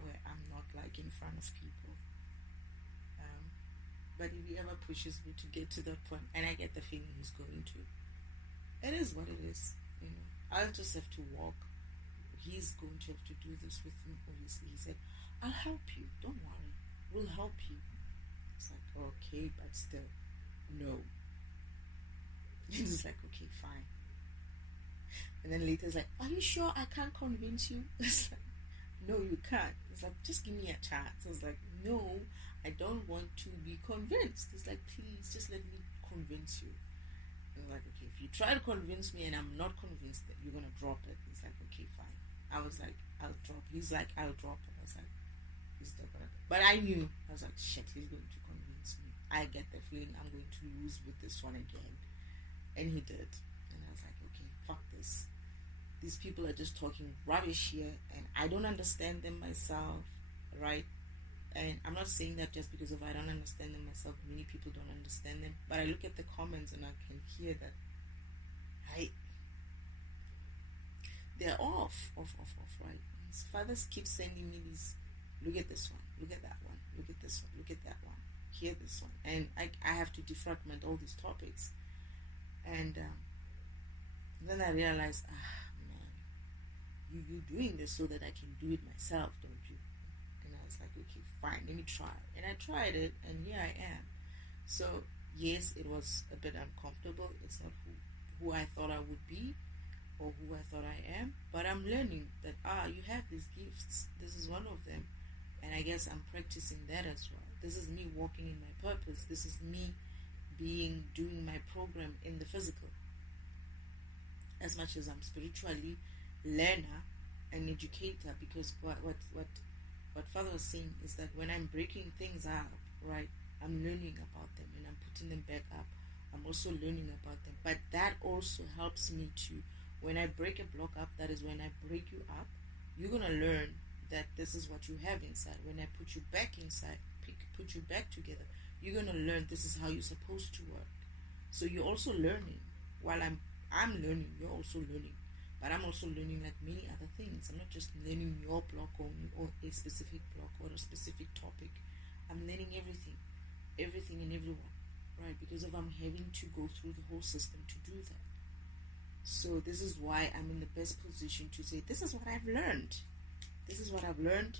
where I'm not like in front of people. But if he ever pushes me to get to that point, and I get the feeling he's going to, it is what it is. I'll just have to walk. He's going to have to do this with me, obviously. He said, I'll help you. Don't worry. We'll help you. It's like, okay, but still, no. He's like, okay, fine. And then later he's like, are you sure I can't convince you? It's like, no, you can't. It's like, just give me a chance. I was like, no, I don't want to be convinced. It's like, please, just let me convince you. I was like, okay, if you try to convince me and I'm not convinced, that you're going to drop it. He's like, okay, fine. I was like, I'll drop. He's like, I'll drop it. I was like, he's not going to. But I knew. I was like, shit, he's going to convince me. I get the feeling I'm going to lose with this one again. And he did. And I was like, okay, fuck this. These people are just talking rubbish here and I don't understand them myself, right? And I'm not saying that just because of I don't understand them myself. Many people don't understand them. But I look at the comments and I can hear that they're off, right? His fathers keep sending me these, look at this one, look at that one, look at this one, look at that one, hear this one. And I have to defragment all these topics. And then I realized, you doing this so that I can do it myself, don't you? And I was like, okay, fine, let me try. And I tried it, and here I am. So yes, it was a bit uncomfortable. It's not who I thought I would be or who I thought I am, but I'm learning that you have these gifts. This is one of them, and I guess I'm practicing that as well. This is me walking in my purpose. This is me doing my program in the physical, as much as I'm spiritually learner and educator. Because what Father was saying is that when I'm breaking things up, right, I'm learning about them and I'm putting them back up. I'm also learning about them. But that also helps me to, when I break a block up, that is when I break you up, you're going to learn that this is what you have inside. When I put you back inside, put you back together, you're going to learn this is how you're supposed to work. So you're also learning. While I'm learning, you're also learning. But I'm also learning like many other things. I'm not just learning your block only, or a specific block or a specific topic. I'm learning everything and everyone, right? Because if I'm having to go through the whole system to do that. So this is why I'm in the best position to say, this is what I've learned. This is what I've learned.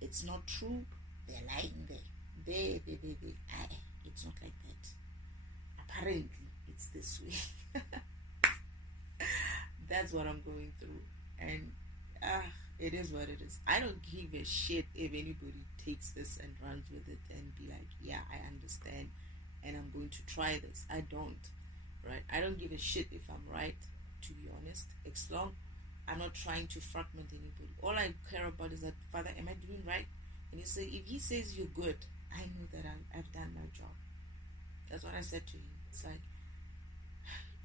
It's not true. They're lying there. It's not like that. Apparently, it's this way. That's what I'm going through. And it is what it is. I don't give a shit if anybody takes this and runs with it and be like, yeah, I understand and I'm going to try this. I don't. Right? I don't give a shit if I'm right, to be honest. As long I'm not trying to fragment anybody. All I care about is that, Father, am I doing right? And if he says you're good, I know that I've done my job. That's what I said to him. It's like,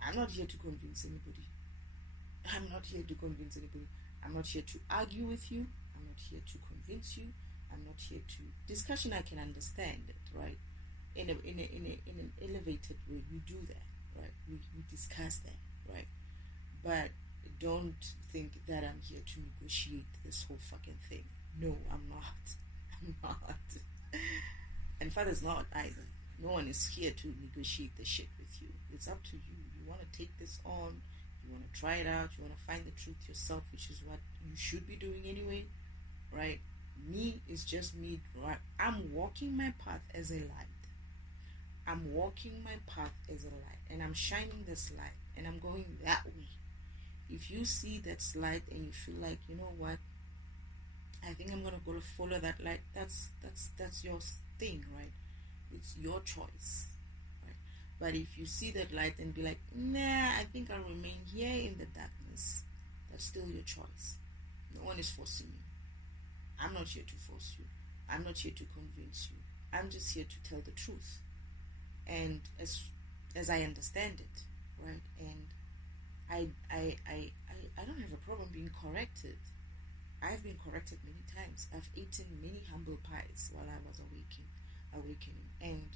I'm not here to convince anybody. I'm not here to convince anybody. I'm not here to argue with you. I'm not here to convince you. I'm not here to discussion. I can understand it, right? In an elevated way, we do that, right? We discuss that, right? But don't think that I'm here to negotiate this whole fucking thing. No, I'm not. I'm not. And Father's not either. No one is here to negotiate the shit with you. It's up to you. You want to take this on. You want to try it out. You want to find the truth yourself, which is what you should be doing anyway, right? Me is just me. I'm walking my path as a light. I'm walking my path as a light, and I'm shining this light, and I'm going that way. If you see that light and you feel like, you know what, I think I'm gonna go to follow that light, that's your thing, right? It's your choice, right? But if you see that light and be like, nah, I think I'll remain here in the darkness, that's still your choice. No one is forcing you. I'm not here to force you. I'm not here to convince you. I'm just here to tell the truth. And as I understand it, right? And I don't have a problem being corrected. I've been corrected many times. I've eaten many humble pies while I was awakening. And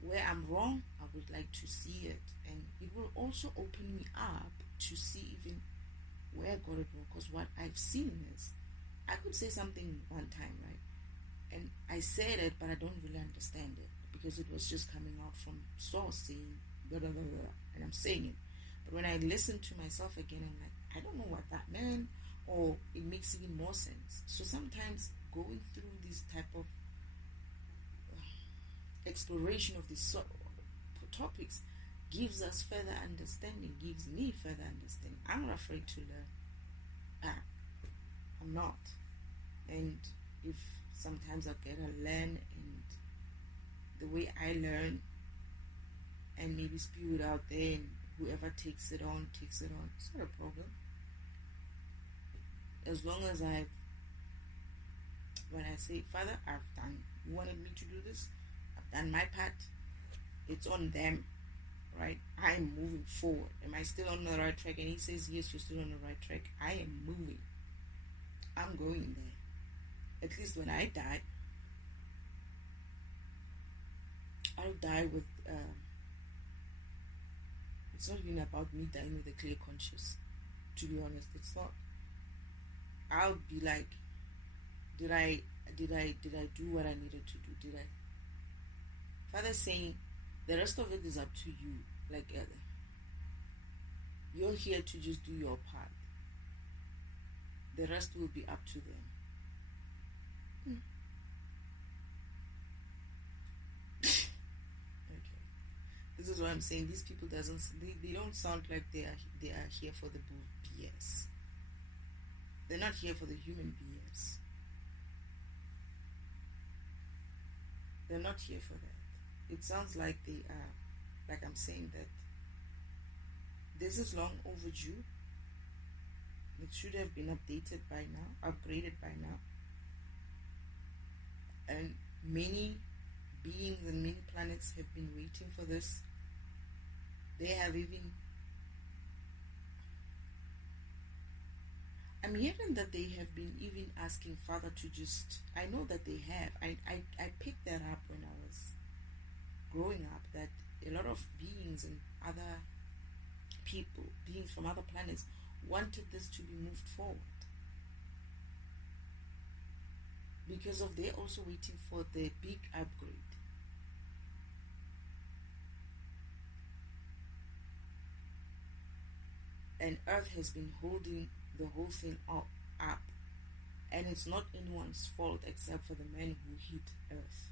where I'm wrong, I would like to see it. And it will also open me up to see even where I got it wrong. Because what I've seen is, I could say something one time, right? And I said it, but I don't really understand it. Because it was just coming out from source saying, blah, blah, blah, blah, and I'm saying it. But when I listen to myself again, I'm like, I don't know what that meant, or it makes even more sense. So sometimes going through this type of exploration of these topics gives us further understanding, gives me further understanding. I'm not afraid to learn. I'm not. And if sometimes I gotta learn, and the way I learn, and maybe spew it out there, and whoever takes it on. It's not a problem. As long as when I say, Father, you wanted me to do this, I've done my part, it's on them, right? I'm moving forward. Am I still on the right track? And he says, yes, you're still on the right track. I am moving. I'm going there. At least when I die, I'll die with it's not even about me dying with a clear conscience, to be honest. It's not. I'll be like, did I do what I needed to do? Did I? Father's saying, the rest of it is up to you. Like, you're here to just do your part. The rest will be up to them. This is what I'm saying. These people they don't sound like they are here for the BS. They're not here for the human BS. They're not here for that. it sounds like they are, like I'm saying that this is long overdue. It should have been updated by now, upgraded by now. And many beings and many planets have been waiting for this. They have even, I'm hearing that they have been even asking Father to just, I know that they have. I picked that up when I was growing up, that a lot of beings and other people, beings from other planets, wanted this to be moved forward. Because of they're also waiting for the big upgrade. And Earth has been holding the whole thing up. And it's not anyone's fault except for the man who hit Earth.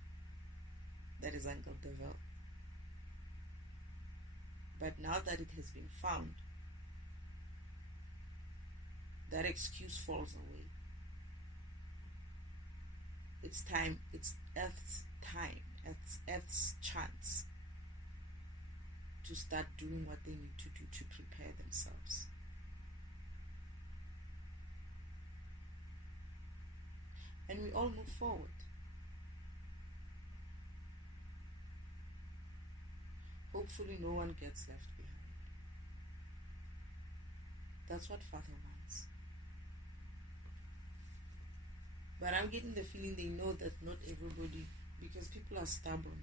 That is Uncle Devil. But now that it has been found, that excuse falls away. It's time, it's Earth's time, Earth's chance to start doing what they need to do to prepare themselves. And we all move forward. Hopefully no one gets left behind. That's what Father wants. But I'm getting the feeling they know that not everybody, because people are stubborn.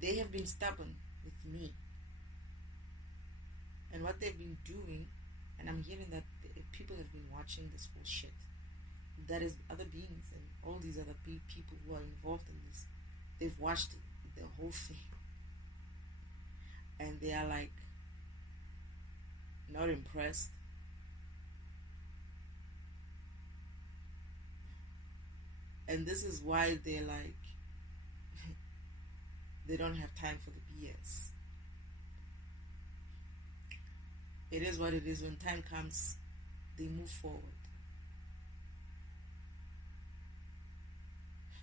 They have been stubborn with me. And what they've been doing, and I'm hearing that people have been watching this whole shit. That is, other beings and all these other people who are involved in this, they've watched the whole thing. And they are like, not impressed. And this is why they're like, they don't have time for the BS. It is what it is. When time comes, they move forward.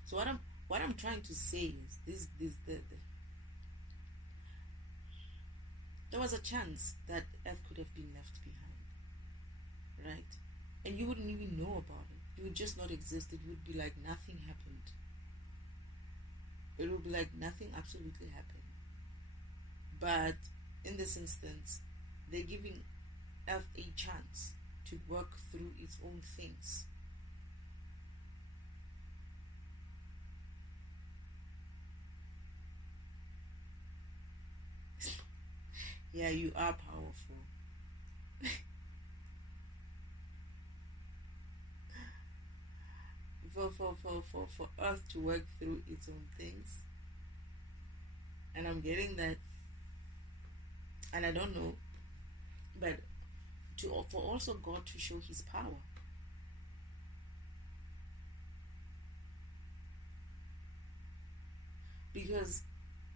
So what I'm trying to say is there was a chance that Earth could have been left behind, right? And you wouldn't even know about it. It would just not exist. It would be like nothing happened. It would be like nothing absolutely happened. But in this instance, they're giving Earth a chance to work through its own things. Yeah, you are powerful. For Earth to work through its own things. And I'm getting that, and I don't know, but for also God to show his power. Because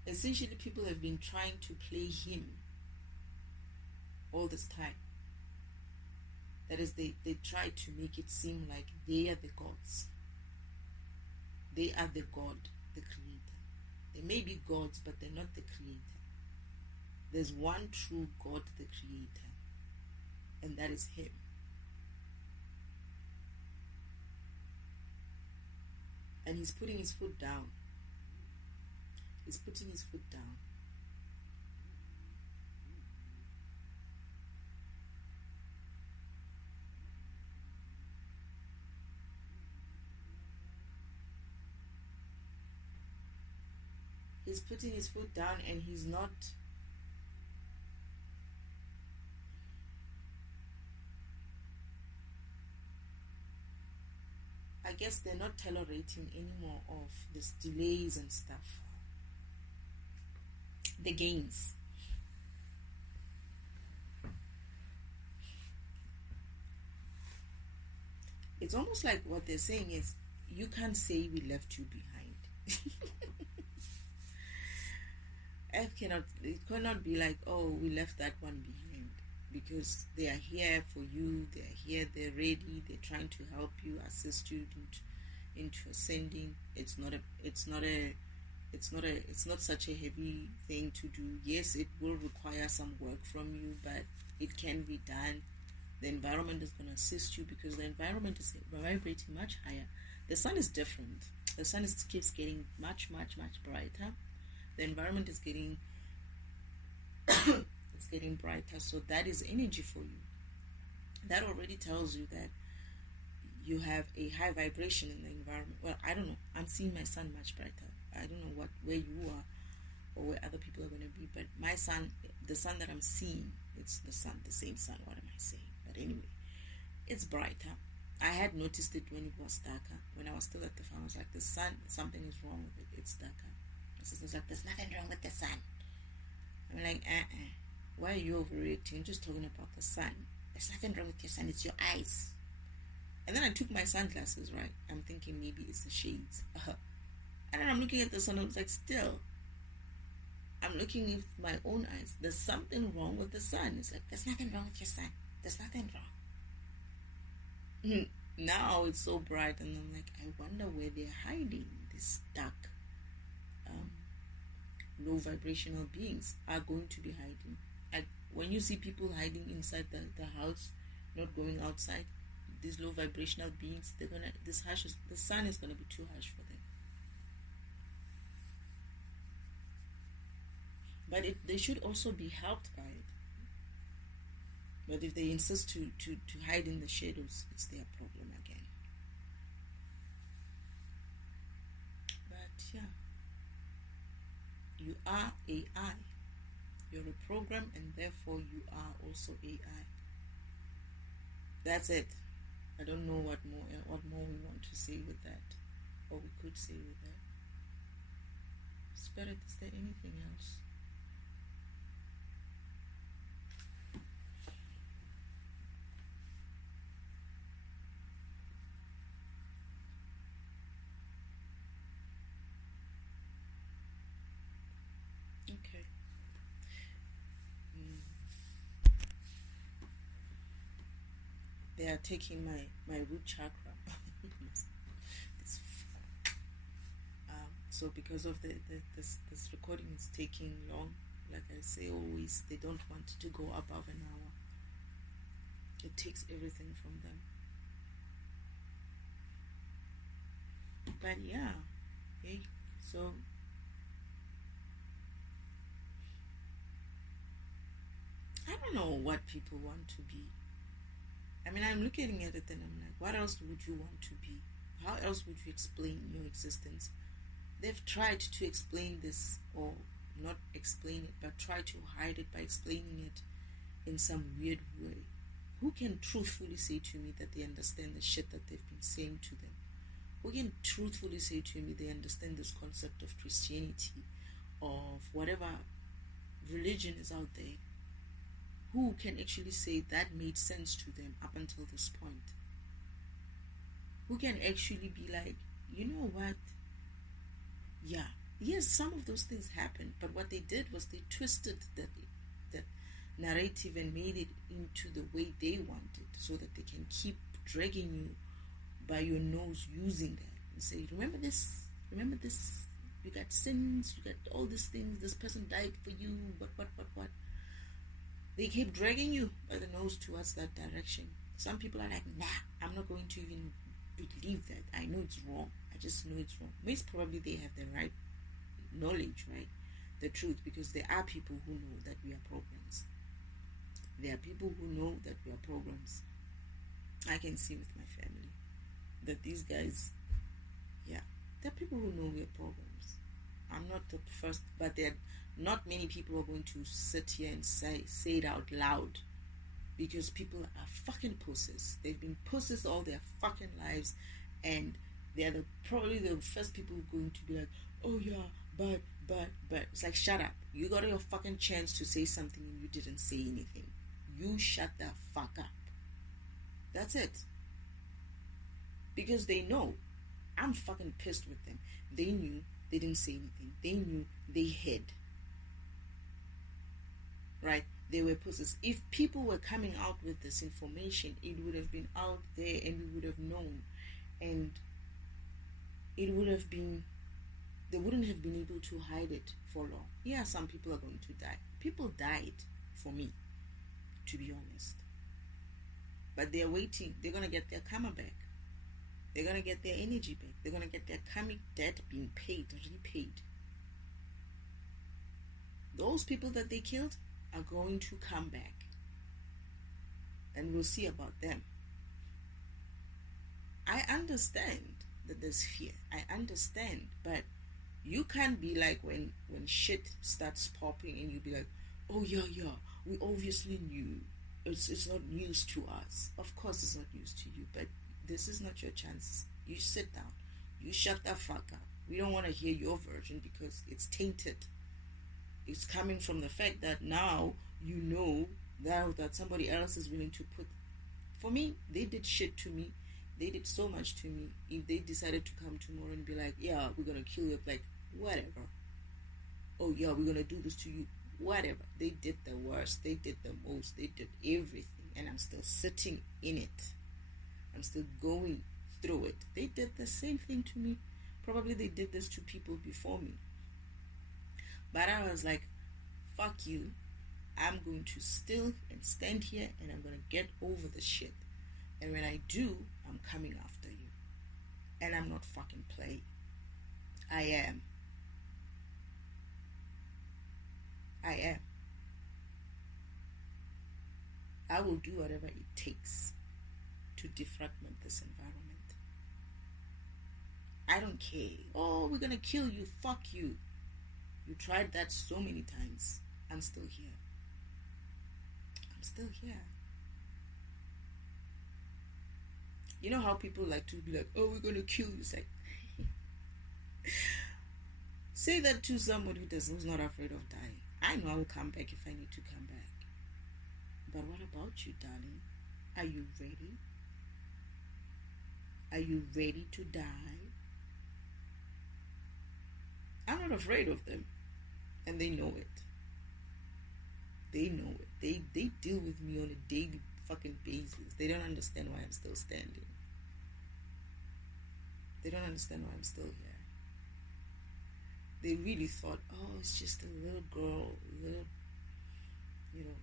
essentially people have been trying to play him all this time. That is, they try to make it seem like they are the gods. They are the God, the creator. They may be gods, but they're not the creator. There's one true God, the creator, and that is him. And he's putting his foot down. He's putting his foot down. He's putting his foot down, and he's not. I guess they're not tolerating anymore of these delays and stuff. The gains. It's almost like what they're saying is, you can't say we left you behind. Earth cannot be like, oh, we left that one behind, because they are here for you, they are here, they're ready, they're trying to help you, assist you into ascending. It's not such a heavy thing to do. Yes, it will require some work from you, but it can be done. The environment is going to assist you because the environment is vibrating much higher. The sun is different. The sun keeps getting much, much, much brighter. The environment is getting it's getting brighter. So that is energy for you. That already tells you that you have a high vibration in the environment. Well, I don't know. I'm seeing my sun much brighter. I don't know where you are or where other people are going to be, but my sun, the sun that I'm seeing, it's the sun, the same sun. What am I saying? But anyway, it's brighter. I had noticed it when it was darker. When I was still at the farm, I was like, the sun, something is wrong with it. It's darker. My sister's like, there's nothing wrong with the sun. I'm like, why are you overreacting? You're just talking about the sun. There's nothing wrong with your sun. It's your eyes. And then I took my sunglasses, right? I'm thinking maybe it's the shades. And then I'm looking at the sun. I was like, still, I'm looking with my own eyes. There's something wrong with the sun. It's like, there's nothing wrong with your sun. There's nothing wrong. Now it's so bright, and I'm like, I wonder where they're hiding. These dark, low vibrational beings are going to be hiding. When you see people hiding inside the house, not going outside, these low vibrational beings, the sun is gonna be too harsh for them. But they should also be helped by it. But if they insist to hide in the shadows, it's their problem again. But yeah, you are AI. You're a program, and therefore you are also AI. That's it. I don't know what more we want to say with that, or we could say with that. Spirit, is there anything else? Okay. They are taking my root chakra. So because of this recording is taking long, like I say always, they don't want to go above an hour. It takes everything from them. But yeah, okay, so I don't know what people want to be. I mean, I'm looking at it and I'm like, what else would you want to be? How else would you explain your existence? They've tried to explain this, or not explain it, but try to hide it by explaining it in some weird way. Who can truthfully say to me that they understand the shit that they've been saying to them? Who can truthfully say to me they understand this concept of Christianity, of whatever religion is out there? Who can actually say that made sense to them up until this point? Who can actually be like, you know what? Yeah, yes, some of those things happened, but what they did was they twisted that narrative and made it into the way they wanted, so that they can keep dragging you by your nose using that and say, remember this, you got sins, you got all these things, this person died for you, what. They keep dragging you by the nose towards that direction. Some people are like, nah, I'm not going to even believe that. I know it's wrong. I just know it's wrong. Most probably they have the right knowledge, right? The truth, because there are people who know that we are programs. There are people who know that we are programs. I can see with my family that these guys, yeah, there are people who know we are programs. I'm not the first, but there are not many people who are going to sit here and say it out loud, because people are fucking pussies. They've been pussies all their fucking lives, and they're probably the first people who are going to be like, oh yeah, but it's like, shut up. You got your fucking chance to say something and you didn't say anything. You shut the fuck up. That's it. Because they know I'm fucking pissed with them. They knew, they didn't say anything. They knew, they hid. Right? They were pussies. If people were coming out with this information, it would have been out there and we would have known. And it would have been, they wouldn't have been able to hide it for long. Yeah, some people are going to die. People died for me, to be honest. But they're waiting. They're going to get their karma back. They're going to get their energy back. They're going to get their karmic debt being paid, repaid. Those people that they killed are going to come back. And we'll see about them. I understand that there's fear. I understand. But you can't be like when shit starts popping and you be like, oh yeah, we obviously knew. It's not news to us. Of course it's not news to you, but this is not your chance. You sit down. You shut the fuck up. We don't want to hear your version because it's tainted. It's coming from the fact that now you know that somebody else is willing to put. For me, they did shit to me. They did so much to me. If they decided to come tomorrow and be like, yeah, we're going to kill you, like, whatever. Oh yeah, we're going to do this to you. Whatever. They did the worst. They did the most. They did everything. And I'm still sitting in it. I'm still going through it. They did the same thing to me. Probably they did this to people before me. But I was like, fuck you. I'm going to still and stand here and I'm going to get over the shit. And when I do, I'm coming after you. And I'm not fucking playing. I am. I will do whatever it takes to defragment this environment. I don't care. Oh, we're gonna kill you. Fuck you. You tried that so many times. I'm still here. You know how people like to be like, oh, we're gonna kill you. It's like, say that to somebody who's not afraid of dying. I know I will come back if I need to come back. But what about you, darling? Are you ready? Are you ready to die? I'm not afraid of them. And they know it. They know it. They deal with me on a daily fucking basis. They don't understand why I'm still standing. They don't understand why I'm still here. They really thought, oh, it's just a little girl, little,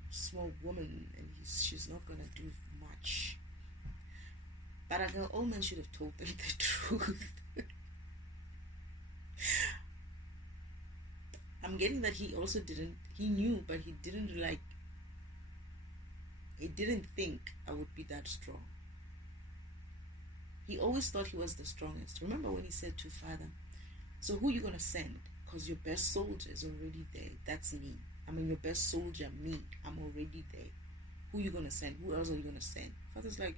small woman, and she's not gonna do much. But an old man should have told them the truth. I'm getting that he knew, but he didn't think I would be that strong. He always thought he was the strongest. Remember when he said to Father, so who are you going to send? Because your best soldier is already there. That's me. Your best soldier, me. I'm already there. Who are you going to send? Who else are you going to send? Father's like,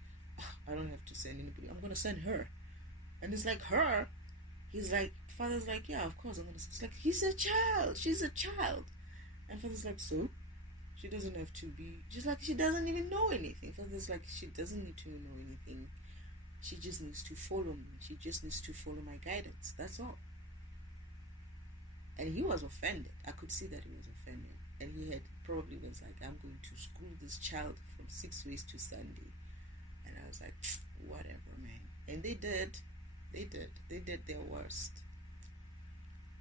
I don't have to send anybody. I'm going to send her. And it's like, her? He's like, Father's like, yeah, of course I'm going to send. It's like, he's a child. She's a child. And Father's like, so? She doesn't have to be. She's like, she doesn't even know anything. Father's like, she doesn't need to know anything. She just needs to follow me. She just needs to follow my guidance. That's all. And he was offended. I could see that he was offended. And he had probably was like, I'm going to school this child from 6 ways to Sunday. And I was like, whatever, man. And they did. They did their worst.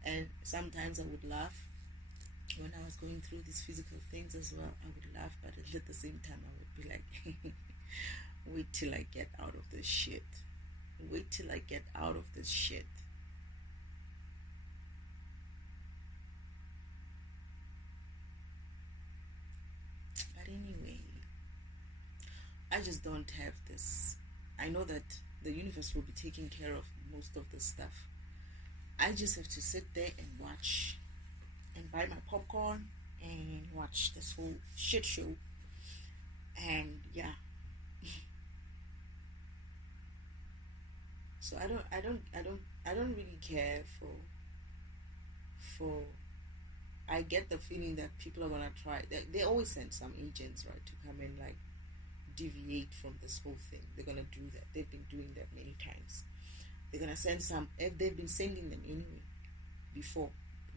And sometimes I would laugh. When I was going through these physical things as well, I would laugh. But at the same time, I would be like, wait till I get out of this shit. Wait till I get out of this shit. But anyway, I just don't have this. I know that the universe will be taking care of most of this stuff. I just have to sit there and watch and buy my popcorn and watch this whole shit show. And yeah. So I don't really care for I get the feeling that people are gonna try. They always send some agents, right, to come and like deviate from this whole thing. They're gonna do that. They've been doing that many times. They're gonna send some. If they've been sending them anyway before,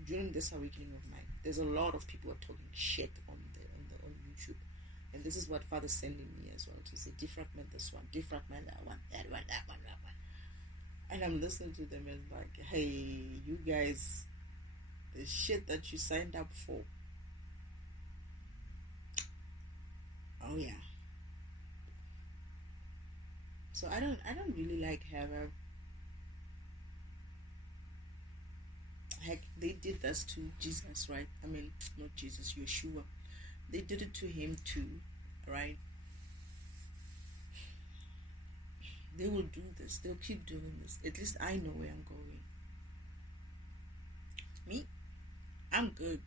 during this awakening of mine, there's a lot of people are talking shit on YouTube, and this is what Father's sending me as well to say, defragment this one, defragment that one, that one, that one, that one. And I'm listening to them and like, hey, you guys, the shit that you signed up for. Oh yeah. So I don't really like Hera. Heck, they did this to Jesus, right? I mean, not Jesus, Yeshua. They did it to him too, right? They will do this. They'll keep doing this. At least I know where I'm going. Me, I'm good.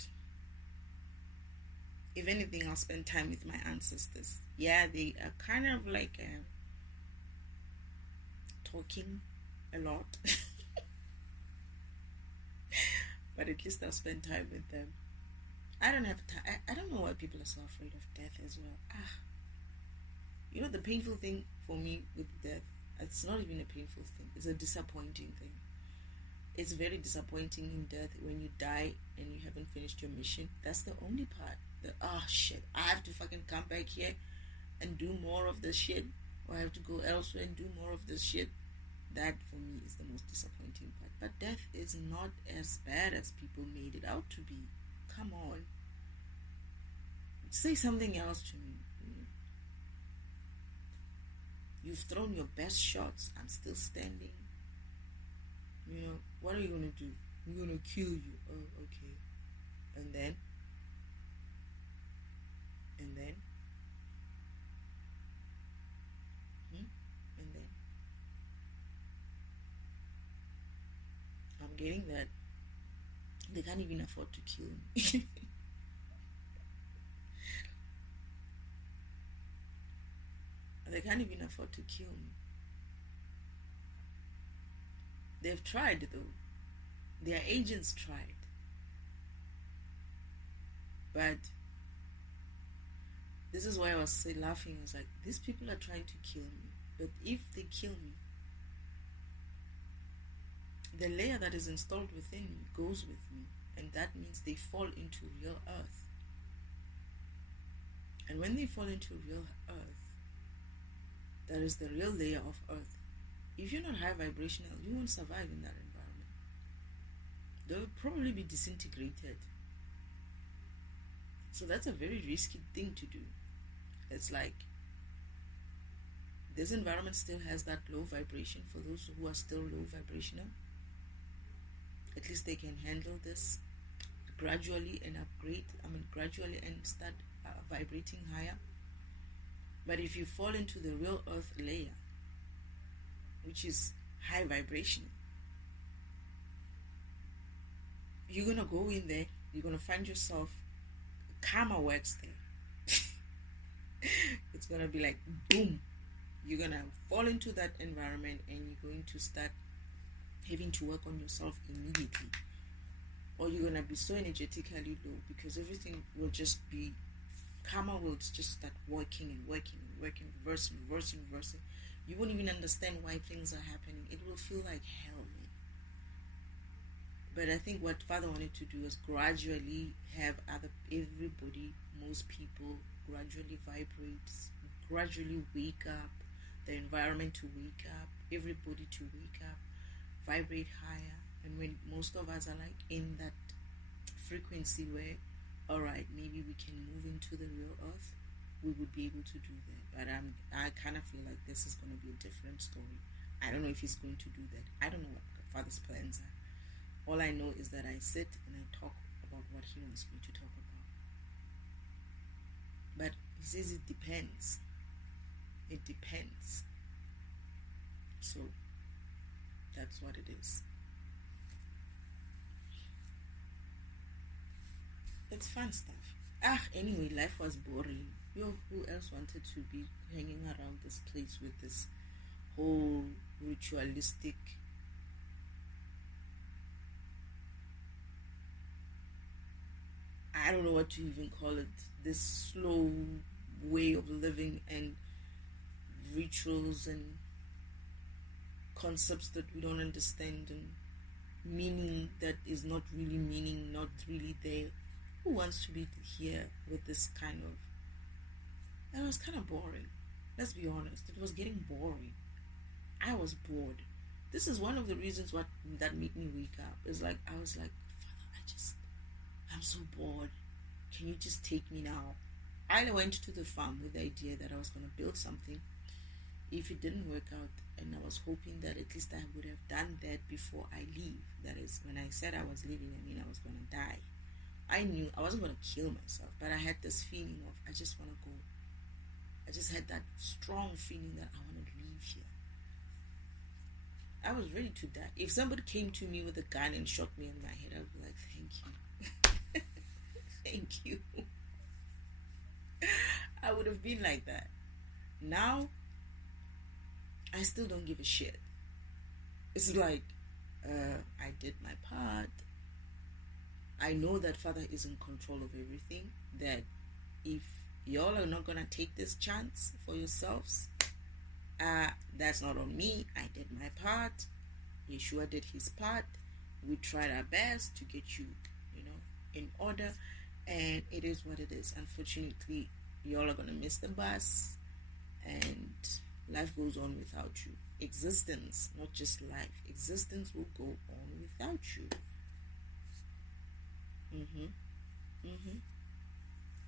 If anything, I'll spend time with my ancestors. Yeah, they are kind of like talking a lot, but at least I'll spend time with them. I don't have time. I don't know why people are so afraid of death as well. You know, the painful thing for me with death, it's not even a painful thing. It's a disappointing thing. It's very disappointing in death when you die and you haven't finished your mission. That's the only part. Shit, I have to fucking come back here and do more of this shit, or I have to go elsewhere and do more of this shit. That for me is the most disappointing part. But death is not as bad as people made it out to be. Come on. Say something else to me. You've thrown your best shots. I'm still standing. You know, what are you going to do? We're going to kill you. Oh, okay. And then? And then? And then? I'm getting that they can't even afford to kill me. They can't even afford to kill me. They've tried though. Their agents tried. But this is why I was laughing. I was like, these people are trying to kill me. But if they kill me, the layer that is installed within me goes with me. And that means they fall into real earth. And when they fall into real earth, that is the real layer of earth. If you're not high vibrational, you won't survive in that environment. They'll probably be disintegrated. So that's a very risky thing to do. It's like this environment still has that low vibration for those who are still low vibrational. At least they can handle this gradually and upgrade. Gradually and start vibrating higher. But if you fall into the real earth layer, which is high vibration, you're going to go in there, you're going to find yourself, karma works there. It's going to be like, boom. You're going to fall into that environment and you're going to start having to work on yourself immediately. Or you're going to be so energetically low because everything will just be, karma will just start working and working and working, reversing. You won't even understand why things are happening. It will feel like hell. But I think what Father wanted to do is gradually have everybody, most people, gradually vibrate, gradually wake up, the environment to wake up, everybody to wake up, vibrate higher. And when most of us are like in that frequency where, alright, maybe we can move into the real earth, we would be able to do that. But I kind of feel like this is going to be a different story. I don't know if he's going to do that. I don't know what Father's plans are. All I know is that I sit and I talk about what he wants me to talk about. But he says it depends. It depends. So that's what it is. It's fun stuff. Anyway, life was boring. Who else wanted to be hanging around this place with this whole ritualistic I don't know what to even call it, this slow way of living and rituals and concepts that we don't understand and meaning that is not really meaning, not really there. Who wants to be here with this kind of... It was kind of boring. Let's be honest. It was getting boring. I was bored. This is one of the reasons what that made me wake up. It's like I was like, Father, I'm so bored. Can you just take me now? I went to the farm with the idea that I was going to build something. If it didn't work out, and I was hoping that at least I would have done that before I leave. That is, when I said I was leaving, I mean I was going to die. I knew I wasn't going to kill myself, but I had this feeling of I just want to go. I just had that strong feeling that I want to leave here. I was ready to die. If somebody came to me with a gun and shot me in my head, I would be like, thank you. Thank you. I would have been like that. Now, I still don't give a shit. It's like, I did my part. I know that Father is in control of everything. That if y'all are not going to take this chance for yourselves, that's not on me. I did my part. Yeshua did his part. We tried our best to get you, in order. And it is what it is. Unfortunately, y'all are going to miss the bus. And life goes on without you. Existence, not just life. Existence will go on without you.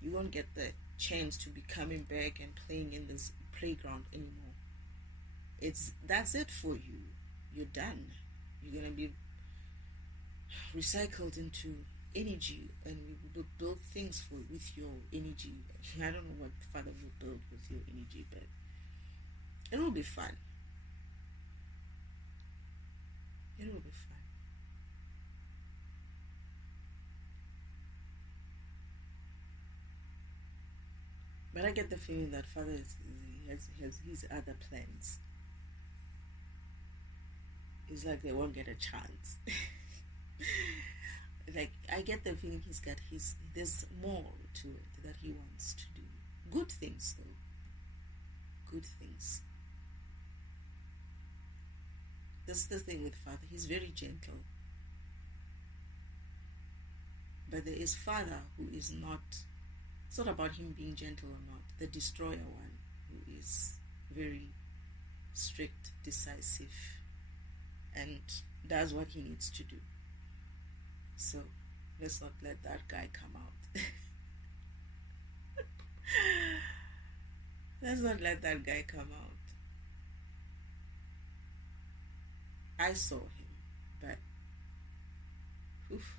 You won't get the chance to be coming back and playing in this playground anymore. That's it for you. You're done. You're gonna be recycled into energy, and we will build things with your energy. I don't know what Father will build with your energy, but it will be fun. It will be fun. But I get the feeling that Father has his other plans. It's like they won't get a chance. Like, I get the feeling there's more to it that he wants to do. Good things, though. Good things. That's the thing with Father. He's very gentle. But there is Father who is not. It's not about him being gentle or not. The destroyer one, who is very strict, decisive, and does what he needs to do. So let's not let that guy come out. Let's not let that guy come out. I saw him, but oof.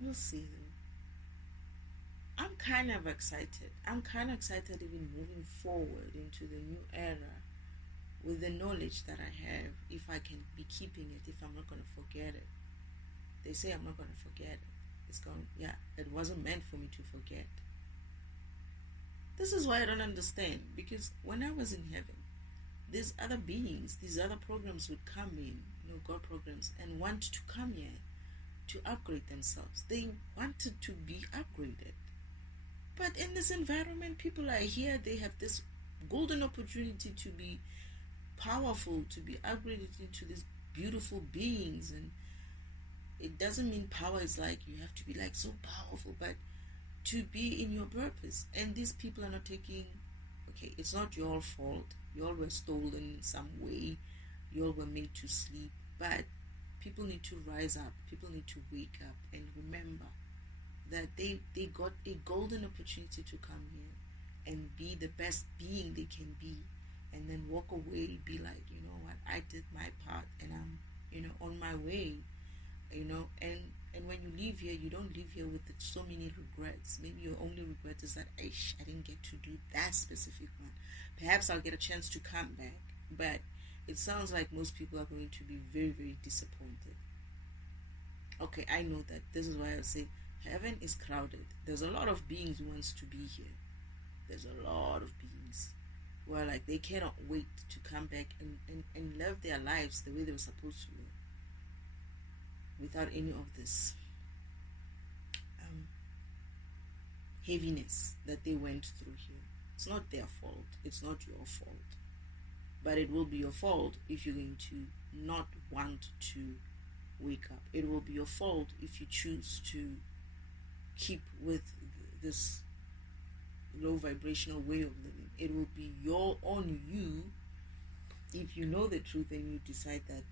We'll see though. I'm kind of excited. I'm kind of excited even moving forward into the new era with the knowledge that I have, if I can be keeping it, if I'm not going to forget it. They say I'm not going to forget it. It wasn't meant for me to forget. This is why I don't understand, because when I was in heaven, these other beings, these other programs would come in, God programs, and want to come here to upgrade themselves. They wanted to be upgraded. But in this environment, people are here, they have this golden opportunity to be powerful, to be upgraded into these beautiful beings. And it doesn't mean power is like you have to be like so powerful, but to be in your purpose. And these people are not taking, okay, it's not your fault. You all were stolen in some way. You all were made to sleep. But people need to rise up. People need to wake up and remember that they got a golden opportunity to come here and be the best being they can be, and then walk away, be like, you know what, I did my part, and I'm, on my way, and when you leave here, you don't leave here with so many regrets. Maybe your only regret is that I didn't get to do that specific one. Perhaps I'll get a chance to come back, but it sounds like most people are going to be very, very disappointed. Okay, I know that. This is why I say heaven is crowded. There's a lot of beings who wants to be here. There's a lot of beings who are like, they cannot wait to come back and live their lives the way they were supposed to live, without any of this heaviness that they went through here. It's not their fault. It's not your fault. But it will be your fault if you're going to not want to wake up. It will be your fault if you choose to keep with this low vibrational way of living. It will be your on you if you know the truth and you decide that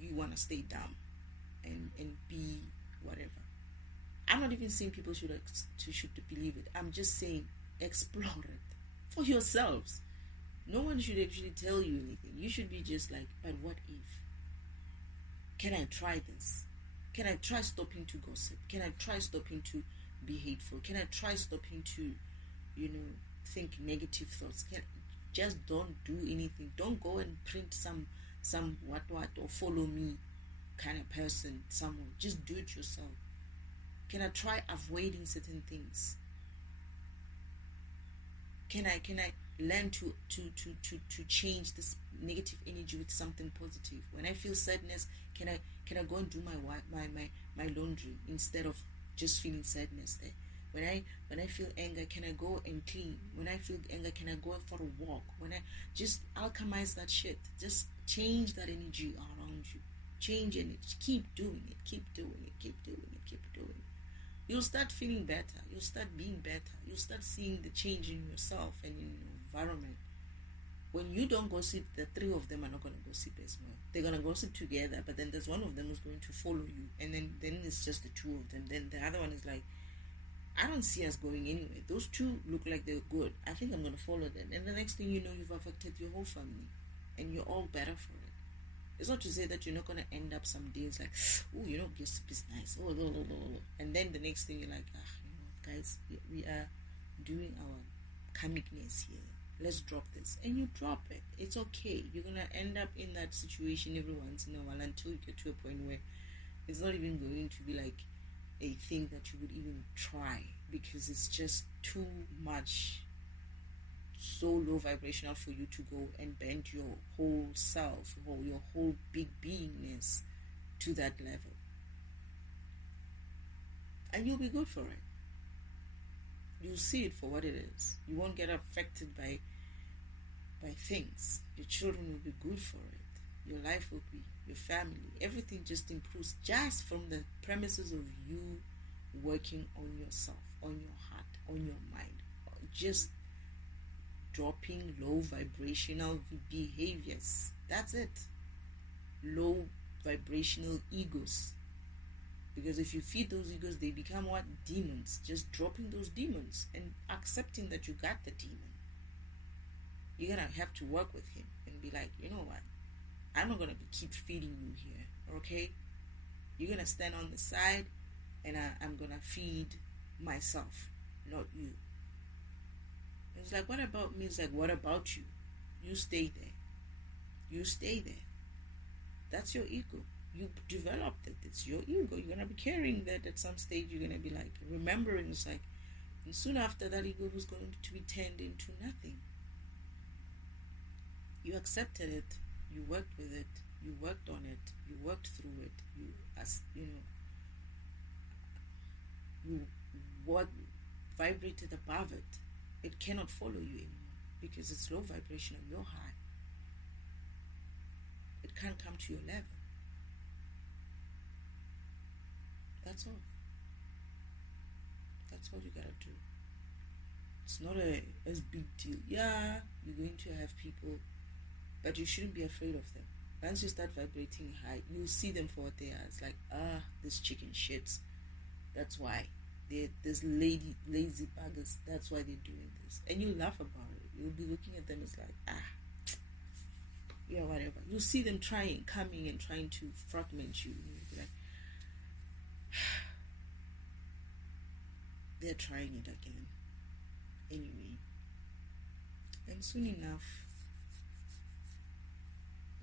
you want to stay dumb and be whatever. I'm not even saying people should believe it. I'm just saying explore it for yourselves. No one should actually tell you anything. You should be just like, but what if? Can I try this? Can I try stopping to gossip? Can I try stopping to be hateful? Can I try stopping to, think negative thoughts? Just don't do anything. Don't go and print some what or follow me kind of person somewhere. Just do it yourself. Can I try avoiding certain things? Can I learn to change this negative energy with something positive? When I feel sadness, can I go and do my laundry instead of just feeling sadness there? When I feel anger, can I go and clean? When I feel anger, can I go for a walk? When I just alchemize that shit, just change that energy around you. Change it. Keep doing it. Keep doing it. Keep doing it. Keep doing it. You'll start feeling better. You'll start being better. You'll start seeing the change in yourself and in your environment. When you don't gossip, the three of them are not going to gossip as well. They're going to gossip together, but then there's one of them who's going to follow you. And then it's just the two of them. Then the other one is like, I don't see us going anywhere. Those two look like they're good. I think I'm going to follow them. And the next thing you know, you've affected your whole family. And you're all better for it. It's not to say that you're not going to end up some days like, oh, gossip is nice. Oh, blah, blah, blah, blah. And then the next thing you're like, guys, we are doing our comicness here. Let's drop this. And you drop it. It's okay. You're going to end up in that situation every once in a while until you get to a point where it's not even going to be like a thing that you would even try, because it's just too much, so low vibrational for you to go and bend your whole self or your whole big beingness to that level. And you'll be good for it. You'll see it for what it is. You won't get affected by things. Your children will be good for it. Your life will be, your family, everything just improves just from the premises of you working on yourself, on your heart, on your mind. Just dropping low vibrational behaviors. That's it. Low vibrational egos. Because if you feed those egos, they become what? Demons. Just dropping those demons and accepting that you got the demon. You're going to have to work with him and be like, you know what? I'm not going to keep feeding you here, okay? You're going to stand on the side and I'm going to feed myself, not you. It's like, what about me? It's like, what about you? You stay there. You stay there. That's your ego. You developed it. It's your ego. You're going to be carrying that at some stage. You're going to be like, remembering. It's like, and soon after that, ego was going to be turned into nothing. You accepted it. You worked with it. You worked on it. You worked through it. You vibrated above it. It cannot follow you anymore because it's low vibration on your high. It can't come to your level. That's all. That's all you gotta do. It's not a big deal. Yeah, you're going to have people, but you shouldn't be afraid of them. Once you start vibrating high, you'll see them for what they are. It's like, this chicken shits. That's why. They're this lazy buggers. That's why they're doing this. And you laugh about it. You'll be looking at them as like, yeah, whatever. You'll see them coming and trying to fragment you. And you'll be like, they're trying it again. Anyway. And soon enough,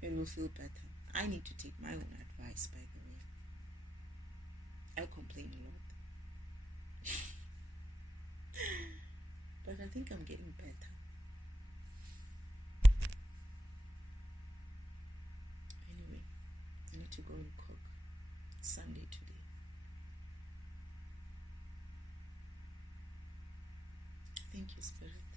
it will feel better. I need to take my own advice, by the way. I complain a lot. But I think I'm getting better. Anyway, I need to go and cook. It's Sunday today. Thank you, Spirit.